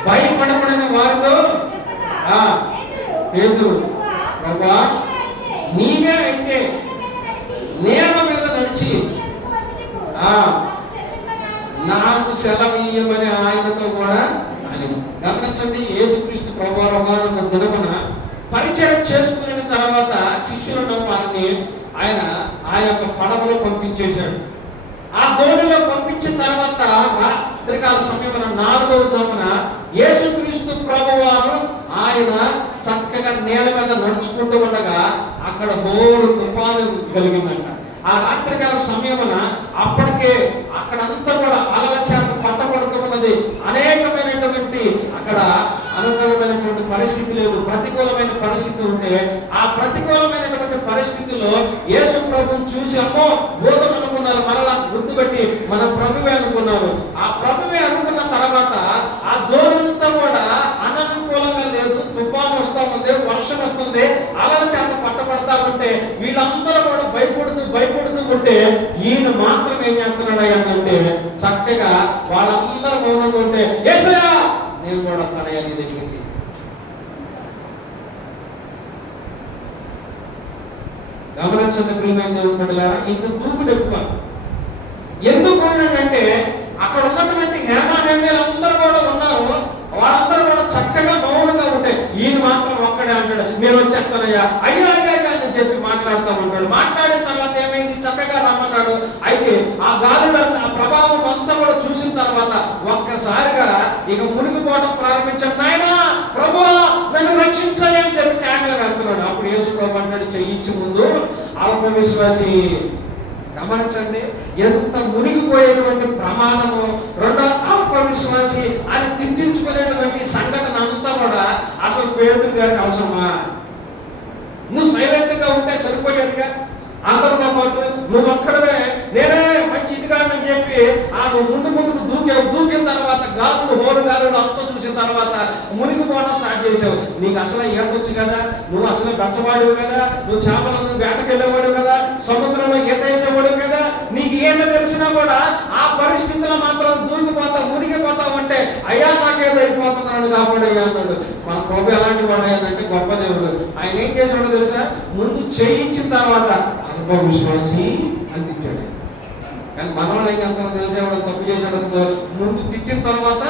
భయపడకూడని వారితో పేతురు, ప్రభువా నీవే అయితే నీళ్ల మీద నడిచి నాకు సెలవీయమని ఆయనతో కూడా అని. గమనించండి, యేసుక్రీస్తు ప్రభువారు ఒక దినమున పరిచయం చేసుకున్న తర్వాత శిష్యులను వారిని ఆయన ఆ యొక్క పడవలో పంపించేశాడు. ఆ దోణిలో పంపించిన తర్వాత రాత్రికాల సమయమున 4వ జామున యేసుక్రీస్తు ప్రభువారు ఆయన చక్కగా నీళ్ళ మీద నడుచుకుంటూ ఉండగా అక్కడ హోరు తుఫాను కలిగిందంట. ఆ రాత్రికాల సమయమున అప్పటికే అక్కడంతా కూడా అలల చేత పట్టబడుతున్నది. అనేకమైనటువంటి అక్కడ అనుకూలమైనటువంటి పరిస్థితి లేదు, ప్రతికూలమైన పరిస్థితి ఉంటే ఆ ప్రతికూలమైనటువంటి పరిస్థితిలో యేసు ప్రభువుని చూసి అమ్మో భూతం అనుకున్నారు, మరలా గుర్తుపెట్టి మన ప్రభువే అనుకున్నారు. ఆ ప్రభువే అనుకున్న తర్వాత ఆ దోణంతా కూడా అననుకూలంగా లేదు, తుఫాను వస్తా ఉంది, వర్షం వస్తుంది, అలల చేత పట్టబడతా ఉంటే వీళ్ళందరూ కూడా భయపడుతూ ఉంటే ఈయన మాత్రం ఏం చేస్తున్నాడు అంటే చక్కగా వాళ్ళందరూ మౌనంగా ఉంటే యేసయ్యా నేను కూడా వస్తానయ్యా నీ దగ్గరికి. గమనించండి ప్రియమైన దేవుని బిడ్డలారా, ఇంత దూకుడు ఎక్కువ. ఎందుకు అంటే అక్కడ ఉన్నటువంటి హేమాహేమీలందరూ కూడా ఉన్నారు, వాళ్ళందరూ కూడా చక్కగా మౌనంగా ఉంటే ఈయన మాత్రం ఒక్కడే అంటాడు నేను వచ్చేస్తానయ్యా, అయ్యా అయ్యా అని చెప్పి మాట్లాడుతూ ఉంటాడు. మాట్లాడిన తర్వాత ఏమైంది, చక్కగా రమ్మన్నాడు. అయితే ఆ గాలుల ఆ ప్రభావం అంతా కూడా చూసిన తర్వాత ఒక్కసారిగా ఇక మునిగిపోవడం ప్రారంభించాడు. నాయనా ప్రభువా నన్ను రక్షించాలి అని చెప్పి కేకలు వేస్తున్నాడు. అప్పుడు యేసు ప్రభు అంటాడు, చెయ్యించి ముందు అల్ప విశ్వాసి. గమనించండి, ఎంత మునిగిపోయేటువంటి ప్రమాదము, రెండో అల్ప విశ్వాసి అని తిట్టించుకునేటువంటి సంఘటన అంతా కూడా అసలు పేతురు గారికి అవసరమా? నువ్వు సైలెంట్ గా ఉంటే సరిపోయేదిగా, అందరితో పాటు నువ్వు ఒక్కడమే నేనే మంచి ఇదిగా అని చెప్పి నువ్వు ముందుకు దూకిన తర్వాత గాలులు హోరు గాలులు అంతా చూసిన తర్వాత మునిగిపోవడం స్టార్ట్ చేసావు. నీకు అసలు ఈతొచ్చు కదా, నువ్వు అసలు బెచ్చవాడివి కదా, నువ్వు చేపలను వేటకెళ్ళేవాడు కదా, సముద్రంలో ఈత వేసేవాడు కదా, నీకు ఈత తెలిసినా కూడా ఆ పరిస్థితిలో మాత్రం దూకిపోతావు, మునిగిపోతావు అంటే అయ్యా నాకేదో అయిపోతున్నాడు కాబట్టి అయ్యా అన్నాడు. మన ప్రభు ఎలాంటి వాడు అయ్యానంటే గొప్ప దేవుడు. ఆయన ఏం చేసాడో తెలుసా, ముందు చేయించిన తర్వాత అల్ప విశ్వాసి అని తిట్టాడు. కానీ మనవాళ్ళు ఏం చేస్తామో తెలిసేవాడు తప్పు చేశాడు ముందు తిట్టిన తర్వాత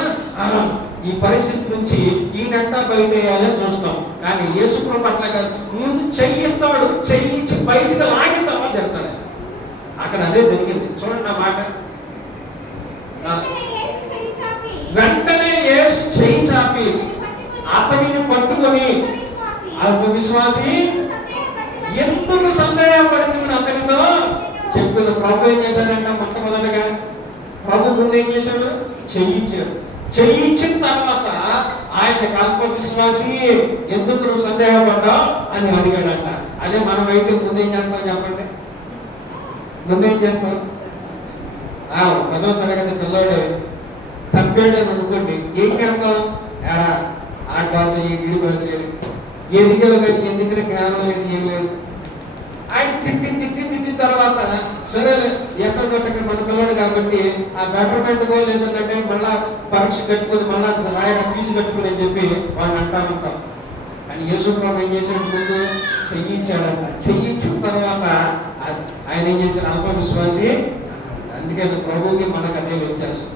ఈ పరిస్థితి నుంచి ఈయనంతా బయట వేయాలని చూస్తాం. కానీ యేసు ప్రభు అట్లా కాదు, ముందు చెయ్యిస్తాడు, చెయ్యించి బయటకు లాగిన తర్వాత తిడతాడు. అక్కడ అదే జరిగింది. చూడండి నా మాట. వెంటనే యేసు చెయ్యి చాపి అతనిని పట్టుకొని అల్ప విశ్వాసి ఎందుకు సందేహపడుతుంది అతనితో చెప్పిన ప్రభు ఏం చేశాడంటే మొట్టమొదటిగా ప్రభు ముందు ఏం చేశాడు, చెయ్యించాడు. చేయించిన తర్వాత ఆయన అల్ప విశ్వాసి, ఎందుకు నువ్వు సందేహపడ్డావు అని అడిగాడంట. అదే మనమైతే ముందేం చేస్తాం చెప్పండి? ముందేం చేస్తాం? 10వ తరగతి పిల్లాడు తప్పాడు అని అనుకోండి, ఏం చేస్తాం? ఎరా ఆడి భాష ఈడి భాష ఎదిగావు కానీ ఎందుకంటే జ్ఞానం లేదు, ఏం లేదు. ఆయన తిట్టిన తర్వాత సరే ఎక్కడొక్క మన పిల్లడు కాబట్టి ఆ బెటర్మెంట్కో లేదంటే మళ్ళా పరీక్ష కట్టుకొని మళ్ళా రాయడం ఫీజు కట్టుకుని అని చెప్పి వాడిని అంటామంటాం. కానీ యేసుప్రభు ఏం చేశాడు? ముందు చెయ్యించాడంట. చెయ్యించిన తర్వాత ఆయన ఏం చేశాడు? అల్ప విశ్వాసి. అందుకని ప్రభువుకి మనకు అదే వ్యత్యాసం.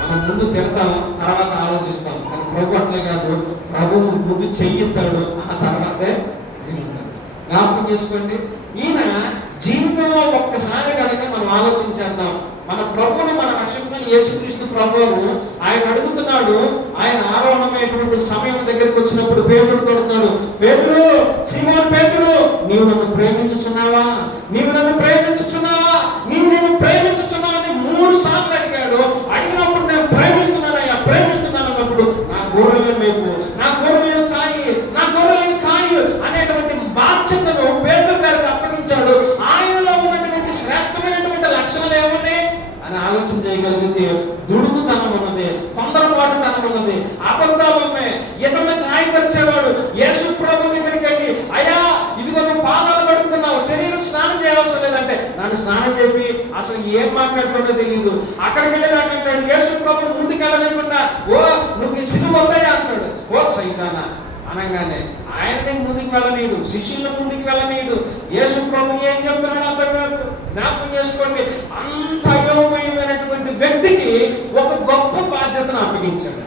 మనం ముందు తిడతాం, తర్వాత ఆలోచిస్తాం. కానీ ప్రభు అట్లే కాదు, ప్రభువు ముందు చెయ్యిస్తాడు, ఆ తర్వాతే జ్ఞాపకం చేసుకోండి. ఈయన జీవితంలో ఒక్కసారి కనుక మనం ఆలోచించేద్దాం, మన ప్రభువుని, మన రక్షకుని యేసుక్రీస్తు ప్రభువు ఆయన అడుగుతున్నాడు. ఆయన ఆరోహణమైనటువంటి సమయం దగ్గరికి వచ్చినప్పుడు పేతురుతో అడుగుతున్నాడు, పేతురు, సీమోను పేతురు, నీవు నన్ను ప్రేమించుచున్నావా? నీవు నన్ను ప్రేమించుచున్నావా? నీవు నన్ను ప్రేమించుచున్నావా అని 3 సార్లు అడిగాడు. అడిగినప్పుడు నేను ప్రేమిస్తున్నానయ్యా, ప్రేమిస్తున్నాను అన్నప్పుడు నా గొర్రెలను మేపు, నా గొర్రెలను కాయి, నా గొర్రెలను కాయి అనేటువంటి బాధ్యతను పేతురు గారికి అప్పగించాడు. ఆయనలో ఉన్నటువంటి శ్రేష్టమైనటువంటి లక్షణాలు ఏమున్నాయి అని ఆలోచన చేయగలిగితే దుడుకుతనం ఉన్నది, తొందరపాటుతనం ఉన్నది, అబద్ధాలు ఉన్నాయి. ఇతరులను గాయపరిచేవాడు. యేసు ప్రభు దగ్గరికి వెళ్ళి, అయ్యా ఇదిగో నువ్వు పాదాలు కడుక్కున్నావు, శరీరం స్నానం చేయవలసిన లేదంటే నన్ను స్నానం చెప్పి అసలు ఏం మాట్లాడుతుందో తెలియదు. అక్కడికి వెళ్ళి నాకు అంటాడు, యేసు ప్రభు ముందుకు వెళ్ళలేకుండా, ఓ నువ్వు సిలువ వద్దయా అంటాడు. ఓ సైతానా అనగానే ఆయన్ని ముందుకు వెళ్ళనీయుడు, శిష్యులను ముందుకు వెళ్ళనీయుడు. యేసు ప్రభు ఏం చెప్తున్నాడు అర్థం కాదు. జ్ఞాపకం చేసుకోండి, అంత అయోమయమైనటువంటి వ్యక్తికి ఒక గొప్ప బాధ్యతను అప్పగించాడు.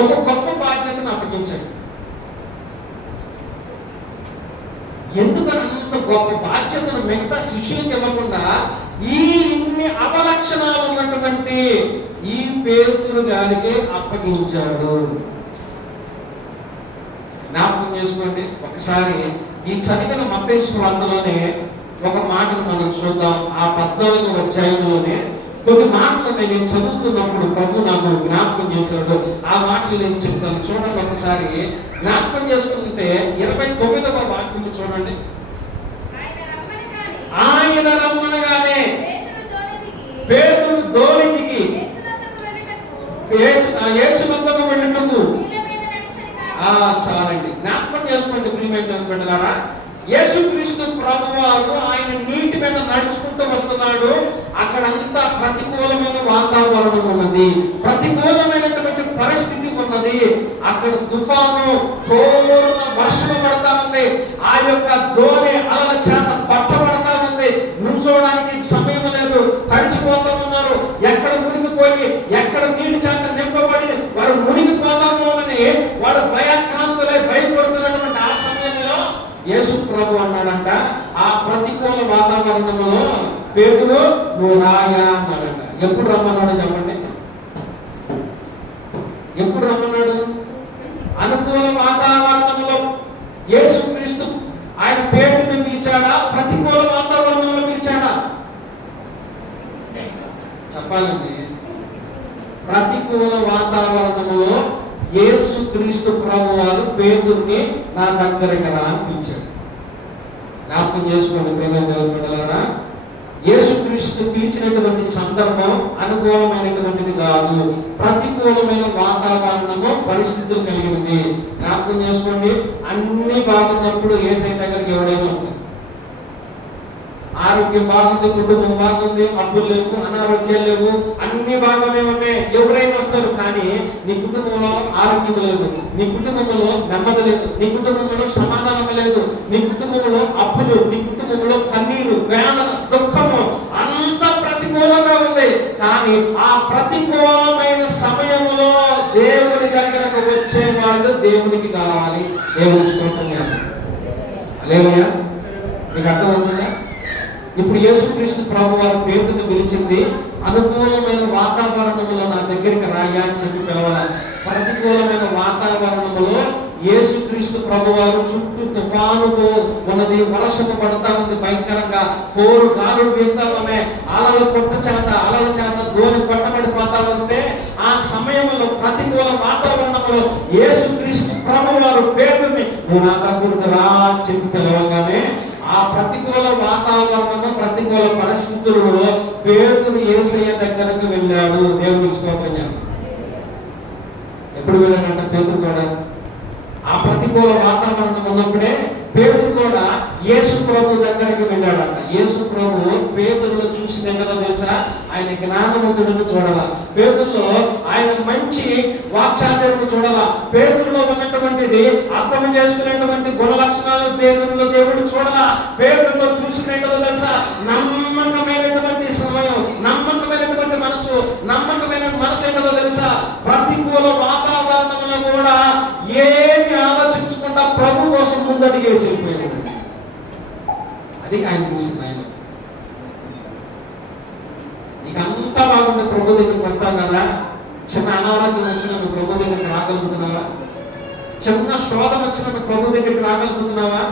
ఒక గొప్ప బాధ్యతను అప్పగించాడు. ఎందుకని అంత గొప్ప బాధ్యతను మిగతా శిష్యులకు ఇవ్వకుండా ఇన్ని అవలక్షణాలు ఉన్నటువంటి ఈ పేతురు గారికి అప్పగించాడు? జ్ఞాపకం చేసుకోండి. ఒకసారి ఈ చదివిన మత్తయి సువార్తలోనే ఒక మాటను మనం చూద్దాం. ఆ 14వ అధ్యాయంలోనే కొన్ని మాటలు నేను చదువుతున్నప్పుడు ప్రభు నాకు జ్ఞాపకం చేశాడు. ఆ మాటలు నేను చెప్తాను, చూడండి. ఒకసారి జ్ఞాపకం చేసుకుంటే 29వ వాక్యం చూడండి. ఆయన రమ్మనగానే పేతురు దోణి దిగి యేసు వద్దకు వెళ్ళుటకు. చాలండి, జ్ఞాపకం చేసుకోండి ప్రియమైన బిడ్డలారా. యేసుక్రీస్తు ప్రభువారు ఆయన నీటి మీద నడుచుకుంటూ వస్తున్నాడు. అక్కడంతా ప్రతికూలమైన వాతావరణం ఉన్నది, ప్రతికూలమైనటువంటి పరిస్థితి ఉన్నది. అక్కడ తుఫాను, పూర్ణ వర్షం పడతా ఉంది. ఆ యొక్క దోణి అలల చేత కొట్టబడతా ఉంది. నుంచోడానికి సమయం లేదు, తడిచిపోతా ఉన్నారు. ఎక్కడ మునిగిపోయి ఎక్కడ నీటి చేత నింపబడి వారు మునిగిపోతాము అని వాడు భయాక్రాంతులై భయపడుతున్నటువంటి ఆ సమయంలో యేసు ప్రభు అన్నాడంట, ఆ ప్రతికూల వాతావరణంలో పేతురు నువ్వు రాయా అన్నాడంట. ఎప్పుడు రమ్మన్నాడు చెప్పండి? ఎప్పుడు రమ్మన్నాడు? అనుకూల వాతావరణంలో యేసుక్రీస్తు ఆయన పేతురుని పిలిచాడా? ప్రతికూల వాతావరణంలో పిలిచాడా? చెప్పాలండి. ప్రతికూల వాతావరణంలో యేసుక్రీస్తు ప్రభువారు పేతురుని నా దగ్గరికి రా అని పిలిచాడు. జ్ఞాపకం చేసుకోండి ప్రియమైన దేవుని బిడ్డలారా. యేసుక్రీస్తు పిలిచినటువంటి సందర్భం అనుకూలమైనటువంటిది కాదు, ప్రతికూలమైన వాతావరణము, పరిస్థితులు కలిగినది. జ్ఞాపకం చేసుకోండి. అన్ని బాగున్నప్పుడు యేసయ్య దగ్గరికి ఎవడైనా వస్తాడు. ఆరోగ్యం బాగుంది, కుటుంబం బాగుంది, అప్పులు లేవు, అనారోగ్యాలు లేవు, అన్ని బాగానే ఉన్నాయి, ఎవరైనా వస్తారు. కానీ నీ కుటుంబంలో ఆరోగ్యం లేదు, నీ కుటుంబంలో నెమ్మది లేదు, నీ కుటుంబంలో సమాధానం లేదు, నీ కుటుంబంలో అప్పులు, నీ కుటుంబంలో కన్నీరు, వేదన, దుఃఖము అంత ప్రతికూలంగా ఉంది. కానీ ఆ ప్రతికూలమైన సమయంలో దేవుని దగ్గరకు వచ్చే వాళ్ళు దేవునికి కావాలి. దేవుని స్తోత్రం. హల్లెలూయా. మీకు అర్థమవుతుందా? ఇప్పుడు యేసుక్రీస్తు ప్రభువారు పేతురుని పిలిచింది అనుకూలమైన వాతావరణంలో నా దగ్గరికి రాయా అని చెప్పి పిలవాలి. ప్రతికూలమైన వాతావరణంలో యేసుక్రీస్తు ప్రభువారు చుట్టూ తుఫానుతో ఉన్నది, వర్షము పడతా ఉంది భయంకరంగా, కోరు గాలులు వేస్తా ఉన్నాయి, అలల చేత ధోని కొట్టబడిపోతా ఉంటే ఆ సమయంలో ప్రతికూల వాతావరణంలో యేసుక్రీస్తు ప్రభువారు పేతురుని నువ్వు నా దగ్గరకు రా అని చెప్పి పిలవగానే ఆ ప్రతికూల వాతావరణము, ప్రతికూల పరిస్థితుల్లో పేతురు యేసయ్య దగ్గరకు వెళ్ళాడు. దేవునికి స్తోత్రం చేద్దాం. ఎప్పుడు వెళ్ళాడంటే పేతురు కూడా ఆ ప్రతికూల వాతావరణం ఉన్నప్పుడే పేతురు కూడా యేసు ప్రభు దగ్గరికి వెళ్ళాడట. యేసు ప్రభు పేతురులో చూసింది కదా తెలుసా? ఆయన జ్ఞానవంతుడిని చూడాల, పేతురులో ఆయన మంచి వాక్చాతుర్యము చూడాల, పేతురులో ఉన్నటువంటిది అర్థం చేసుకునేటువంటి గుణ లక్షణాలు పేతురులో దేవుడు చూడాల. పేతురులో చూసింది కదా తెలుసా? నమ్మకమైనటువంటి సమయం, నమ్మకమైనటువంటి మనసు, నమ్మకమైన మనసు ఏంటో తెలుసా? ప్రతికూల వాతావరణంలో కూడా ఏమి ఆలోచించకుండా ప్రభు కోసం ముందడుగు వేసి వెళ్ళిపోయాడు. అది ఆయన చూసింది. ఆయన నీకు అంతా బాగుంటే ప్రభు దగ్గరికి వస్తావు కదా, చిన్న అనారోగ్యం వచ్చిన నువ్వు ప్రభు దగ్గరికి రాగలుగుతున్నావా? చిన్న శోధన వచ్చిన నువ్వు ప్రభు దగ్గరికి రాగలుగుతున్నావా?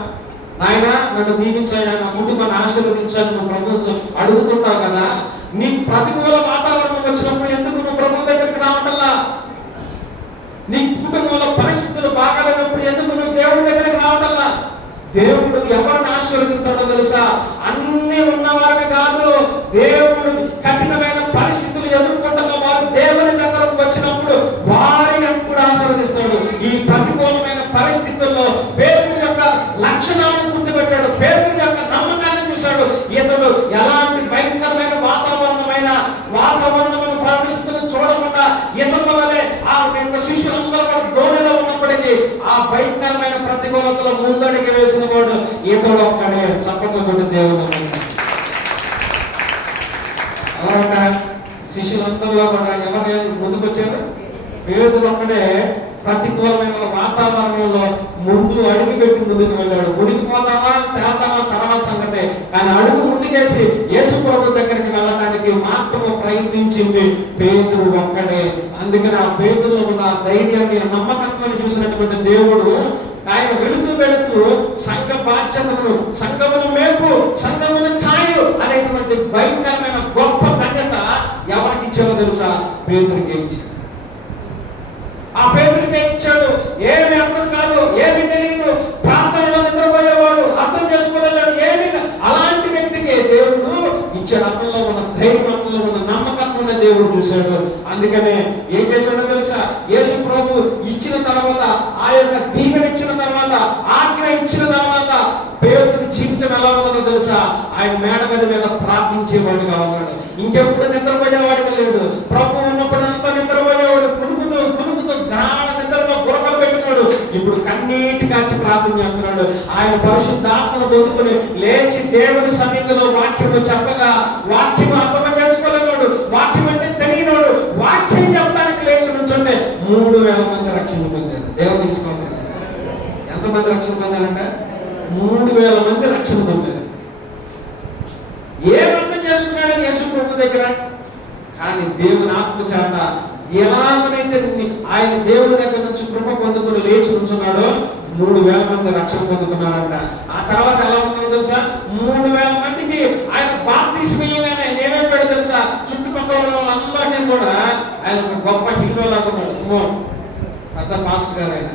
నాయన నన్ను దీవించాయా, నా కుటుంబాన్ని ఆశీర్వదించాలని నువ్వు ప్రభు అడుగుతుంటావు కదా. నీ ప్రతికూల వాతావరణం వచ్చినప్పుడు ఎందుకు నువ్వు ప్రభు దగ్గరికి రావటల్లా? నీ కుటుంబంలో పరిస్థితులు బాగాలేనప్పుడు ఎందుకు నువ్వు దేవుడి దగ్గరికి రావటల్లా? దేవుడు ఎవరిని ఆశీర్వదిస్తాడో తెలుసా? అన్ని ఉన్నవారిని కాదు, దేవుడు కఠినమైన పరిస్థితులు ఎదుర్కొంటున్న వారు దేవుని దగ్గరకు వచ్చినప్పుడు వారిని ఎప్పుడు ఆశీర్వదిస్తాడు. ఈ ప్రతికూలమైన పరిస్థితుల్లో పేతురు యొక్క లక్షణాలను గుర్తుపెట్టాడు, పేతురు యొక్క నమ్మకాన్ని చూశాడు. ఇతడు ఎలాంటి భయంకరమైన వాతావరణమైన పరిస్థితులను చూడకుండా ఇతరుల వలె ఆ శిష్యులందరూ కూడా ధోనిలో ఉన్నప్పటికీ ఆ భయంకరమైన ప్రతికూలతలో ముందడికి వేసిన వాడు ఇతడు ఒక్కడే. చప్పట్లు కొట్టి దేవుడు అలా శిష్యులందరిలో కూడా ఎవరు ముందుకు వచ్చారు? పేతురు ఒక్కడే ప్రతికూలమైన వాతావరణంలో ముందు అడుగు పెట్టి ముందుకు వెళ్ళాడు. మునిగిపోతామా తేల్తామా తర్వాత సంగతే, కానీ అడుగు ముందుకేసి యేసు ప్రభు దగ్గరికి వెళ్ళడానికి మాత్రమే ప్రయత్నించింది పేతురు ఒక్కడే. అందుకని ఆ పేతురులో ఉన్న ధైర్యాన్ని, నమ్మకత్వాన్ని చూసినటువంటి దేవుడు ఆయన వెళుతూ సంఘ బాధ్యతలను, సంఘమును మేపు, సంఘమును కాయు అనేటువంటి భయంకరమైన గొప్ప ధన్యత ఎవరికి ఇచ్చారో తెలుసా? పేతురుకే ఇచ్చారు. ఆ పేతురుకే ఇచ్చాడు. ఏమి అర్థం కాదు, ఏమి తెలియదు, ప్రార్థనలో నిద్రపోయేవాడు, అర్థం చేసుకోలేడు, ఏమి అలాంటి వ్యక్తికి దేవుడు ఇచ్చాడు. అతనిలో ఉన్న ధైర్యం, అతనిలో ఉన్న నమ్మకత్వాన్ని దేవుడు చూశాడు. అందుకనే ఏం చేశాడో తెలుసా? యేసు ప్రభు ఇచ్చిన తర్వాత, ఆ యొక్క దీవెన ఇచ్చిన తర్వాత, ఆజ్ఞ ఇచ్చిన తర్వాత పేతురు జీవితం ఎలా ఉన్నదో తెలుసా? ఆయన మేడ మీద ప్రార్థించేవాడుగా ఉన్నాడు. ఇంకెప్పుడు నిద్రపోయేవాడుగా లేడు. ప్రభు ఉన్నప్పుడు అంతా నిద్రపోయేవాడు, కుదుకుతూ గాఢ నిద్రలో గురకలు పెట్టినాడు. ఇప్పుడు కన్నీటి కాచి ప్రార్థన చేస్తున్నాడు. ఆయన పరిశుద్ధాత్మను పొందుకుని లేచి దేవుని సన్నిధిలో వాక్యము చెప్పగా, వాక్యము అర్థం చేసుకోలేనాడు, వాక్యం అంటే తెలియనాడు, వాక్యం చెప్పడానికి లేచి నుంచుంటే 3,000 మంది రక్షణ పొందారు. దేవునికి స్తోత్రం. ఎంతమంది రక్షణ పొందారంటే 3,000 మంది రక్షణ పొందారు. ఏమర్థం చేసుకున్నాడు యేసు ప్రభు దగ్గర? కానీ దేవుని ఆత్మ చేత ఎలాగనైతే ఆయన దేవుని దగ్గర నుంచి కృప పొందుకుని లేచి ఉంచున్నాడో 3,000 మంది రక్షణ పొందుకున్నాడంట. ఆ తర్వాత ఎలా ఉందో తెలుసా? 3,000 మందికి ఆయన బాప్తిస్మం ఇవ్వగానే ఏమైపోయాడు తెలుసా? చుట్టుపక్కల వాళ్ళందరికీ కూడా ఆయన ఒక గొప్ప హీరో లాగా ఉన్నాడు. పెద్ద పాస్టర్ గారు, ఆయన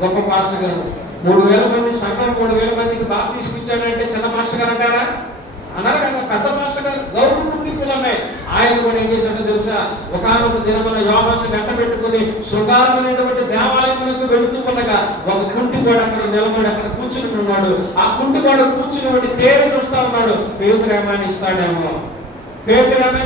గొప్ప పాస్టర్ గారు. 3,000 మంది సంఘం 3,000 మందికి బాప్తిస్మం ఇచ్చాడంటే చిన్న పాస్టర్ గారు అంటారా? అన్నారు కదా, పెద్ద పాస్టర్ గారు. గౌరవ గుర్తింపులు ఉన్నాయి. ఆయన కూడా ఏం చేశాడో తెలుసా? ఒకానొక దినమున యోహాన్ని వెంట పెట్టుకుని శృంగారమైనటువంటి దేవాలయంలోకి వెళుతూ ఉండగా ఒక కుంటివాడు అక్కడ నిలబడి అక్కడ కూర్చుని ఉన్నాడు. ఆ కుంటివాడు కూర్చుని వాడి తేరు చూస్తా ఉన్నాడు. పేతురు ఏమైనా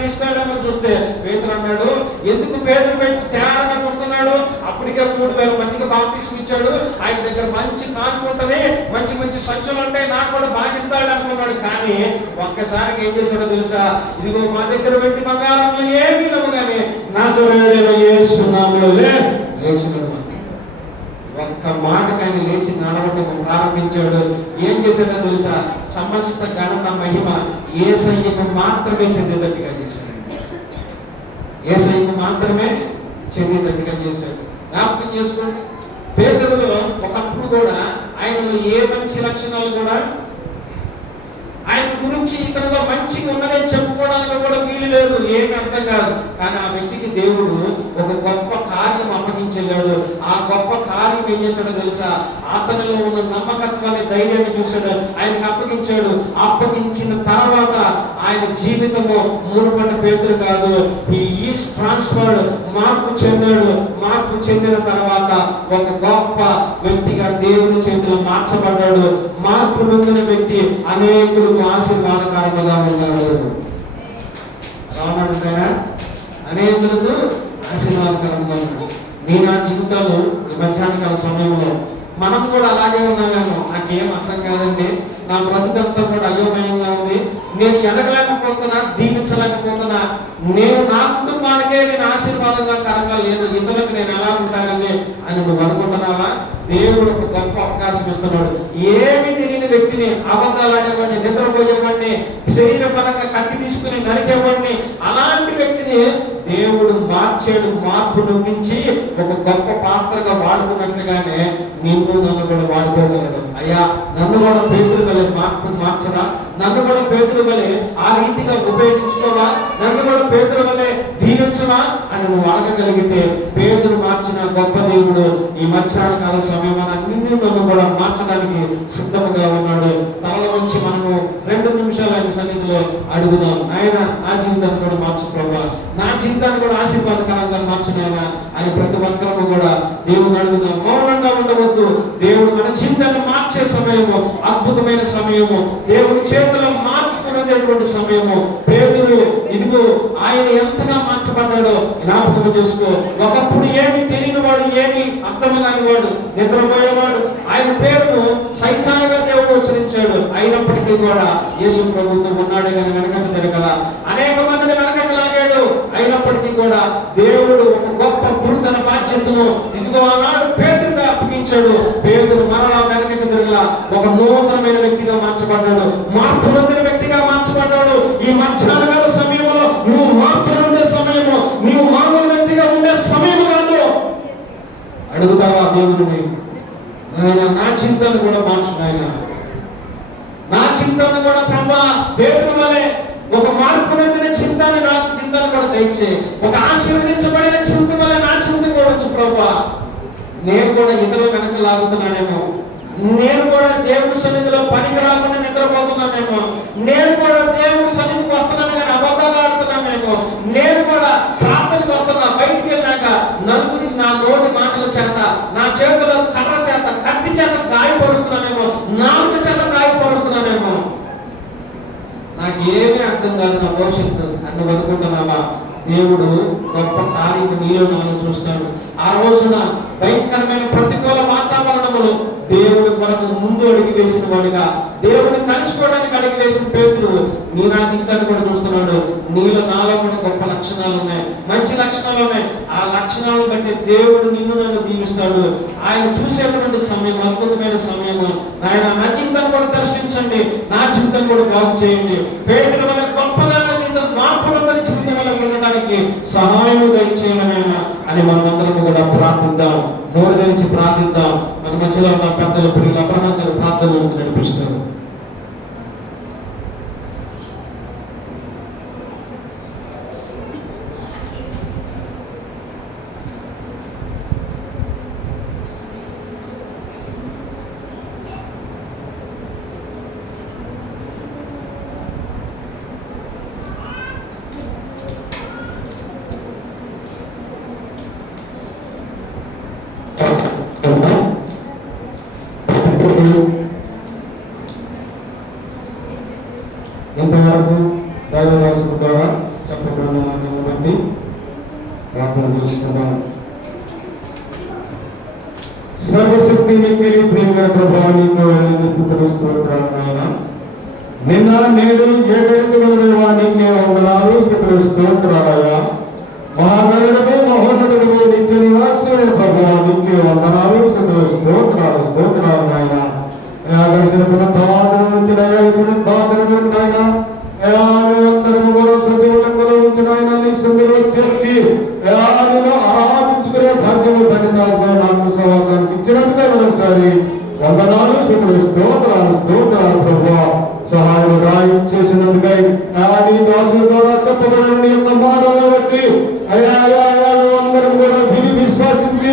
ఇస్తాడేమో చూస్తే పేతురు అన్నాడు, ఎందుకు పేతురు వైపు తేరగా చూస్తున్నాడు? అప్పటికే 3,000 మందికి బాప్తిస్మం ఇచ్చాడు. ఆయన దగ్గర మంచి కానుకుంటది, మంచి సంచులు ఉంటాయి, నాకు కూడా బాగిస్తాడు అనుకున్నాడు. కానీ ఒక్కసారికి ఏం చేశాడో తెలుసా? ఇదిగో మా దగ్గర వెండి బంగారంలో ఏమీ లేవు, కానీ నజరేయుడైన యేసు నామములో లేచినాడు. ఒక్క మాటకి ఆయన లేచి నడవటం ప్రారంభించాడు. ఏం చేశాడో తెలుసా? సమస్త ఘనత మహిమ యేసయ్యకు మాత్రమే చెందేటట్టుగా చేశాడు. యేసయ్యకు మాత్రమే చెందేటట్టుగా చేశాడు. జ్ఞాపకం చేసుకోండి. పేతురులో ఒకప్పుడు కూడా ఆయనలో ఏ మంచి లక్షణాలు కూడా, ఆయన గురించి ఇతరులో మంచిగా ఉన్నదని చెప్పుకోవడానికి కూడా వీలు లేదు, ఏమి అర్థం కాదు. కానీ ఆ వ్యక్తికి దేవుడు ఒక గొప్ప కార్యం అప్పగించాడు. ఆ గొప్ప కార్యం ఏం చేశాడో తెలుసా? అతనిలో ఉన్న నమ్మకత్వాన్ని, ధైర్యాన్ని చూశాడు, ఆయనకు అప్పగించాడు. అప్పగించిన తర్వాత ఆయన జీవితము మునుపటి పేతురు కాదు, ఈ ఈస్ ట్రాన్స్ఫర్డ్, మార్పు చెందాడు. మార్పు చెందిన తర్వాత ఒక గొప్ప వ్యక్తిగా దేవుని చేతిలో మార్చబడ్డాడు. మార్పు నొందిన వ్యక్తి అనేకులకు ఆశీర్వాదకారంగా ఉన్నాడు. రామానుజారా అనేకులకు ఆశీర్వాదకరంగా ఉన్నాడు. నీ నా జీవితాలు ఈ మధ్యాహ్నకాల సమయంలో మనం కూడా అలాగే ఉన్నామేమో. నాకేం అర్థం కాదండి, నా బ్రతుకంతా కూడా అయోమయంగా ఉంది, నేను ఎదగలేకపోతున్నా, దీవించలేకపోతున్నా, నేను నా కుటుంబానికే నేను ఆశీర్వాదంగా కరంగా లేదు, ఇతరులకు నేను ఎలా ఉంటానని అని నువ్వు అనుకుంటున్నావా? దేవుడు ఒక గొప్ప అవకాశం ఇస్తున్నాడు. ఏమీ తెలియని వ్యక్తిని, అబద్ధాలు ఆడేవాడిని, నిద్రపోయేవాడిని, శరీరపరంగా కత్తి తీసుకుని నరికేవాడిని, అలాంటి వ్యక్తిని దేవుడు మార్చాడు. మార్పు నొందించి ఒక గొప్ప పాత్రగా వాడుకున్నట్లుగానే నిన్ను నన్ను కూడా వాడుకోగలడు. అయ్యా, నన్ను కూడా పేతురు వలె మార్చరా? నన్ను కూడా పేతురు వలె ఆ రీతిగా ఉపయోగించుకోవా? నన్ను కూడా పేతురు వలె దీవించవా అని నువ్వు అడగగలిగితే, పేతురు మార్చిన గొప్ప దేవుడు ఈ మధ్యాహ్న కాల సమయమైన నిన్ను నన్ను కూడా మార్చడానికి సిద్ధముగా ఉన్నాడు. తల నుంచి మనము 2 నిమిషాలు ఆయన సన్నిధిలో అడుగుదాం. ఆయన నా జీవితాన్ని కూడా మార్చు ప్రభా, నా జీవితాన్ని కూడా ఆశీర్వాదకరంగా మార్చునైనా అని ప్రతి ఒక్కరము కూడా దేవుని అడుగుదాం. మౌనంగా ఉండవద్దు. దేవుడు మన జీవితాన్ని మార్చే సమయము, అద్భుతమైన సమయము, దేవుని చేతిలో మార్చుకునేటువంటి సమయము. పేతురు ఇదిగో ఆయన ఎంతగా మార్చబడ్డాడో జ్ఞాపకం చేసుకో. ఒకప్పుడు ఏమి తెలియని వాడు, ఏమి అర్థం కాని వాడు, నిద్రపోయేవాడు, ఆయన పేరును సైతానుగా దేవుడు ఉచ్చరించాడు. అయినప్పటికీ కూడా యేసు ప్రభుతో ఉన్నాడు కానీ వెనకకు తిరగల, అనేక మందిని వెనకకు లాగాడు. అయినప్పటికీ కూడా దేవుడు ఒక గొప్ప గురుతన బాధ్యతను ఇదిగో ఆనాడు పేతురుగా అప్పగించాడు. పేతురు మరలా వెనకకు తిరగల, ఒక నూతనమైన వ్యక్తిగా మార్చబడ్డాడు, మార్పు నొందిన వ్యక్తిగా మార్చబడ్డాడు. ఈ మధ్యాహ్నకాల సమయంలో నువ్వు మార్పు నొందే సమయము, నీవు మామూలు వ్యక్తిగా ఉండే సమయం కాదు. అడుగుతావా దేవుడిని? ఆయన నా చింతను కూడా మార్చు, ఆయన నా చింతను కూడా ప్రభా పేతురు వలె ఒక మార్పు నొందిన చింతని, నా చింతను కూడా దయచే. ఒక ఆశీర్వదించబడిన చింత వలె నా చింత కూడా వచ్చు ప్రభా. నేను కూడా ఇతరుల వెనక లాగుతున్నానేమో, నేను కూడా దేవుని సన్నిధిలో పనికి రాకుండా నిద్రపోతున్నానేమో, నేను కూడా దేవుని సన్నిధికి వస్తున్నాను కానీ అబద్ధాలు ఆడుతున్నానేమో, నేను కూడా ప్రార్థనకు వస్తున్నా, బయటికి వెళ్ళాక నలుగురు నా నోటి మాటల చేత, నా చేతుల కర్ర చేత, కత్తి చేత గాయపరుస్తున్నానేమో, నాలుక చేత గాయపరుస్తున్నానేమో, నాకు ఏమీ అర్థం కాదు నా భవిష్యత్తు అని నువ్వు అనుకుంటున్నావా? దేవుడు గొప్ప కార్యం నీలో నాలో చూస్తాడు. ఆ రోజున భయంకరమైన ప్రతికూల వాతావరణములు దేవుని కొరకు ముందు అడిగి వేసిన వాడిగా, దేవుని కలుసుకోవడానికి అడిగి వేసిన పేతురు నీ నా జీవితాన్ని కూడా చూస్తున్నాడు. నీలో నాలో కూడా గొప్ప లక్షణాలు ఉన్నాయి, మంచి లక్షణాలు ఉన్నాయి. ఆ లక్షణాలను బట్టి దేవుడు నిన్ను నన్ను దీవిస్తాడు. ఆయన చూసేటువంటి సమయం అద్భుతమైన సమయము. ఆయన నా జీవితాన్ని కూడా దర్శించండి, నా జీవితాన్ని కూడా బాగు చేయండి. పేతురు వల్ల గొప్పగా నా జీవితం మార్పులందరి జీవితం వల్ల ఉండడానికి సహాయము దయచేయమని అని మనమందరం కూడా ప్రార్థిద్దాం. నోరు తెరిచి ప్రార్థిద్దాం. మన మధ్యలో ఉన్న పెద్దలు ప్రియులు అబ్రహాం గారు ప్రార్థనలు నడిపిస్తారు. ఇంతవరకు దైవదాసుల ద్వారా చెప్పబడిన దాన్ని బట్టి ప్రార్థన చేసుకుందాం. సర్వశక్తి మిక్కిలి ప్రేమ ప్రభావానికి స్థుతులు స్తోత్రాలు నాయన. నిన్న నేడు ఏకరీతిగా దేవా నీకే వందనాలు స్థుతులు స్తోత్రాలయ్యా. మహాగణుడము మహోన్నతుడము నిత్య నివాసమైన ప్రభువా నీకే వందనాలు స్థుతులు స్తోత్రాలు స్తోత్రాలు నాయన. గడిచిన పునరుద్ధానం నుంచి పునరుద్ధానం వరకు నాయన అందరము కూడా సజీవ లెక్కలో ఉంచిన ఆయన నీ సందులో చేర్చి ఆరాధించుకునే భాగ్యము ధన్యతతో నాకు సహవాసానికి ఇచ్చిన స్థుతులు స్తోత్రాలు స్తోత్రాలు ప్రభువా. సహాయం చేసినందుకై నీ దాసుల ద్వారా చెప్పబడిన నీ యొక్క మాటలను బట్టి అయా మేమందరం కూడా విని విశ్వాసించి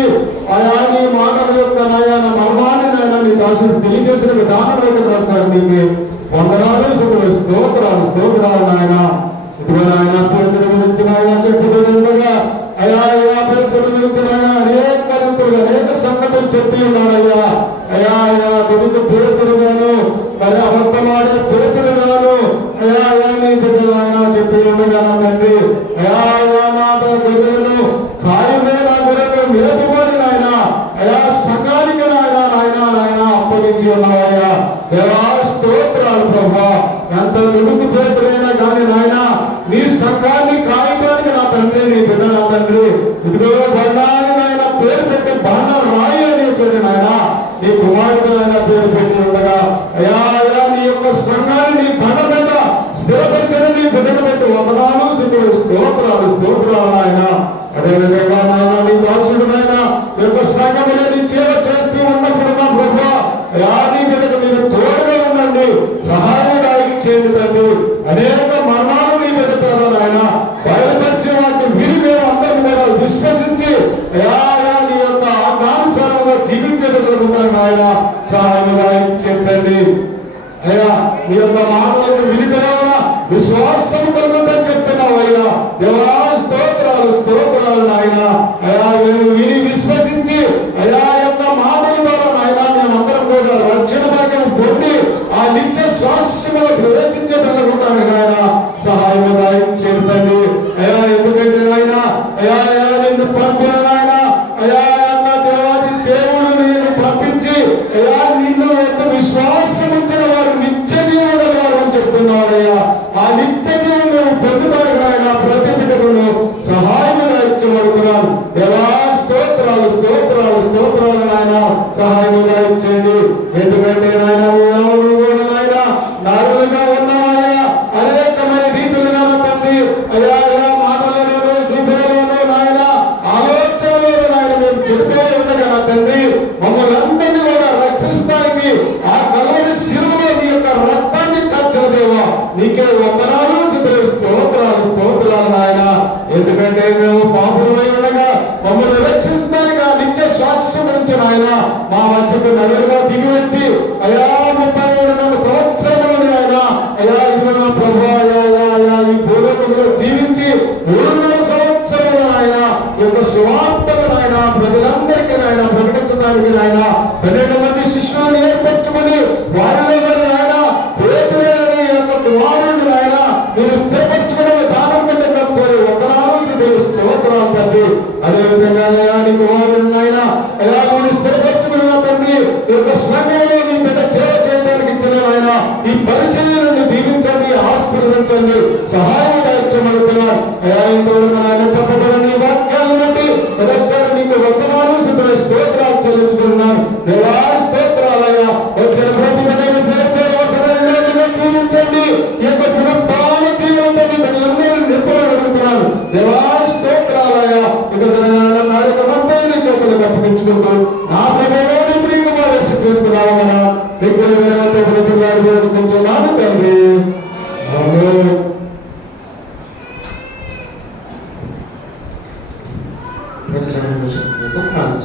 నీ మాటల యొక్క నాయన మర్మాన్ని నాయన నీ దాసుడు తెలియజేసిన విధానం బట్టి ప్రచారం నీకు వందనాలు స్థుతులు స్తోత్రాలు స్తోత్రాలు నాయన. ఇదిగో నాయన పేదల గురించి నాయన చెప్పుకుంటుండగా పేదల గురించి నాయన అనేక రీతులుగా అనేక సంగతులు చెప్పి ఉన్నాడయ్యా. బిడ్డకు పేదలుగాను మరి అబద్ధమాడే పేదలుగాను నీ బిడ్డలు ఆయన చెప్పి ఉండగా నా తండ్రి నా గొర్రెలను ఖాళీలో నా గొర్రెలను మేపుకొని నాయన సంఘానికి నాయన అప్పగించి ఉన్నావయ్యా. దేవా స్తోత్రాలు ప్రభా. ఎంత దుడుకు పేదలైనా కానీ నాయన నీ సంఘాన్ని కాయటానికి నా తండ్రి నీ బిడ్డ నా తండ్రి ఇదిగో బండాన్ని నాయన పేరు పెట్టి బండ రాయి అని చెప్పి నాయన నీ కుమారుడు నాయన పేరు పెట్టి ఉండగా నీ యొక్క సంఘాన్ని నీ బండ మీద స్థిరపరిచిన నీ బిడ్డను బట్టి వందనాలు స్థితులు స్తోత్రాలు స్తోత్రాలు నాయన. అదేవిధంగా నాయన నీ దాసుడు నాయన యొక్క సంఘములో నీ సేవ చేస్తూ ఉన్నప్పుడు నా ప్రభా నీ బిడ్డకు మీరు తోడుగా ఉండండి, సహాయంగా ఇచ్చేయండి తండ్రి. అనేక మర్మాలు నీ పెడతారు నాయన బయలుపరిచే వాటిని విని మేము అందరం కూడా విశ్వసించి నీ యొక్క ఆజ్ఞానుసారంగా జీవించేటట్లు ఉంటారు నాయన. సహాయంగా ఇచ్చేయండి అయ్యా. నీ యొక్క మాటలను వినిపిన విశ్వాసం కలుగుతుందని చెప్తున్నావు అయ్యా. దేవా స్తోత్రాలు స్తోత్రాలు నాయన. మేము విని విశ్వసించి యొక్క మాటల ద్వారా నాయన మేమందరం కూడా రక్షణ భాగ్యం పొంది ఆ నిత్య శ్వాసములో ప్రవేశించేటట్లుంటాను నాయన. సహాయంగా చేతండి ఎందుకంటే నాయన నిన్ను పంపిన నాయన దేవాది దేవుడు నిన్ను పంపించి నిన్ను ఎంత విశ్వాసం ఉంచిన వారు నిత్య జీవన వారు అని చెప్తున్నాడయ్యా. ఆ నిత్య జీవం మేము పొందుతారు నాయన. ప్రతి బిడ్డలను సహాయంగా ఇచ్చబడుతున్నాను. దేవా స్తోత్రాలు స్తోత్రాలు స్తోత్రాలు నాయన. సహాయంగా ఇచ్చేయండి ఎందుకంటే నాయన కూడా నాయన నాలుగుగా ఉన్నామయ్యా. అనేకమైన రీతులుగా తండ్రి మాటలలోనూ చూపులలోనూ నాయన ఆలోచనలోనూ నాయన మేము చెబుతూ ఉండగా నా తండ్రి మమ్మల్ని అందరినీ కూడా రక్షిస్తానికి ఆ కలవని శిలువలో నీ యొక్క రక్తాన్ని కాచిన దేవా నీకే వందనాలు స్తోత్రాలు స్తోత్రాలు నాయన. ఎందుకంటే మేము పాపులమై ఉండగా మమ్మల్ని రక్షించడానికి ఆ నిత్య శ్వాసం నుంచి నాయన మా మధ్యకు నలుగురుగా దిగి వచ్చి 33 సంవత్సరములు ఆయన ఇదిగో ప్రభు ఈ భూలోకంలో జీవించి 3 సంవత్సరములు ఆయన యొక్క సువార్తను నాయన ప్రజలందరికీ నాయన ప్రకటించడానికి నాయన 12 మంది శిష్యులను ఏర్పరచుకుని వారిలో నాయన పేతురుని యొక్క కుమారుడు నాయన మీరు స్థిరపరచుకునే విధానం కంటే ఒకసారి వందనాలు స్తోత్రాలు తండ్రి. అదేవిధంగా నీ కుమారుడు నాయన మీరు స్థిరపరచుకున్న తండ్రి యొక్క సంఘంలో నీ బిడ్డ సేవ చేయడానికి ఇచ్చిన ఆయన ఈ పరిచయాలను దీవించండి, ఆశీర్వదించండి, సహాయంగా ఇచ్చమడుతున్నారు. ఇంతవరకు ఆయన చెప్పబడిన నీ వాక్యాలను బట్టి ఒకసారి నీకు వందనాలు స్తోత్రాలు చెల్లించుకున్నాను. దేవా స్తోత్రాలయ్యా. వచ్చిన ప్రతి బిడ్డను దీవించండి. ఈ యొక్క పునరుత్థాన దీవెనతో బిడ్డలందరూ నింపబడుతున్నాను. దేవా స్తోత్రాలయ్యా. ఇక నా యొక్క మంత్రాన్ని చేతులు తప్పించుకుంటూ నా ప్రభువుని ప్రియముగా యేసుక్రీస్తున్నాము కదా దగ్గర వేడుకుంటున్నాను తండ్రి. కాలం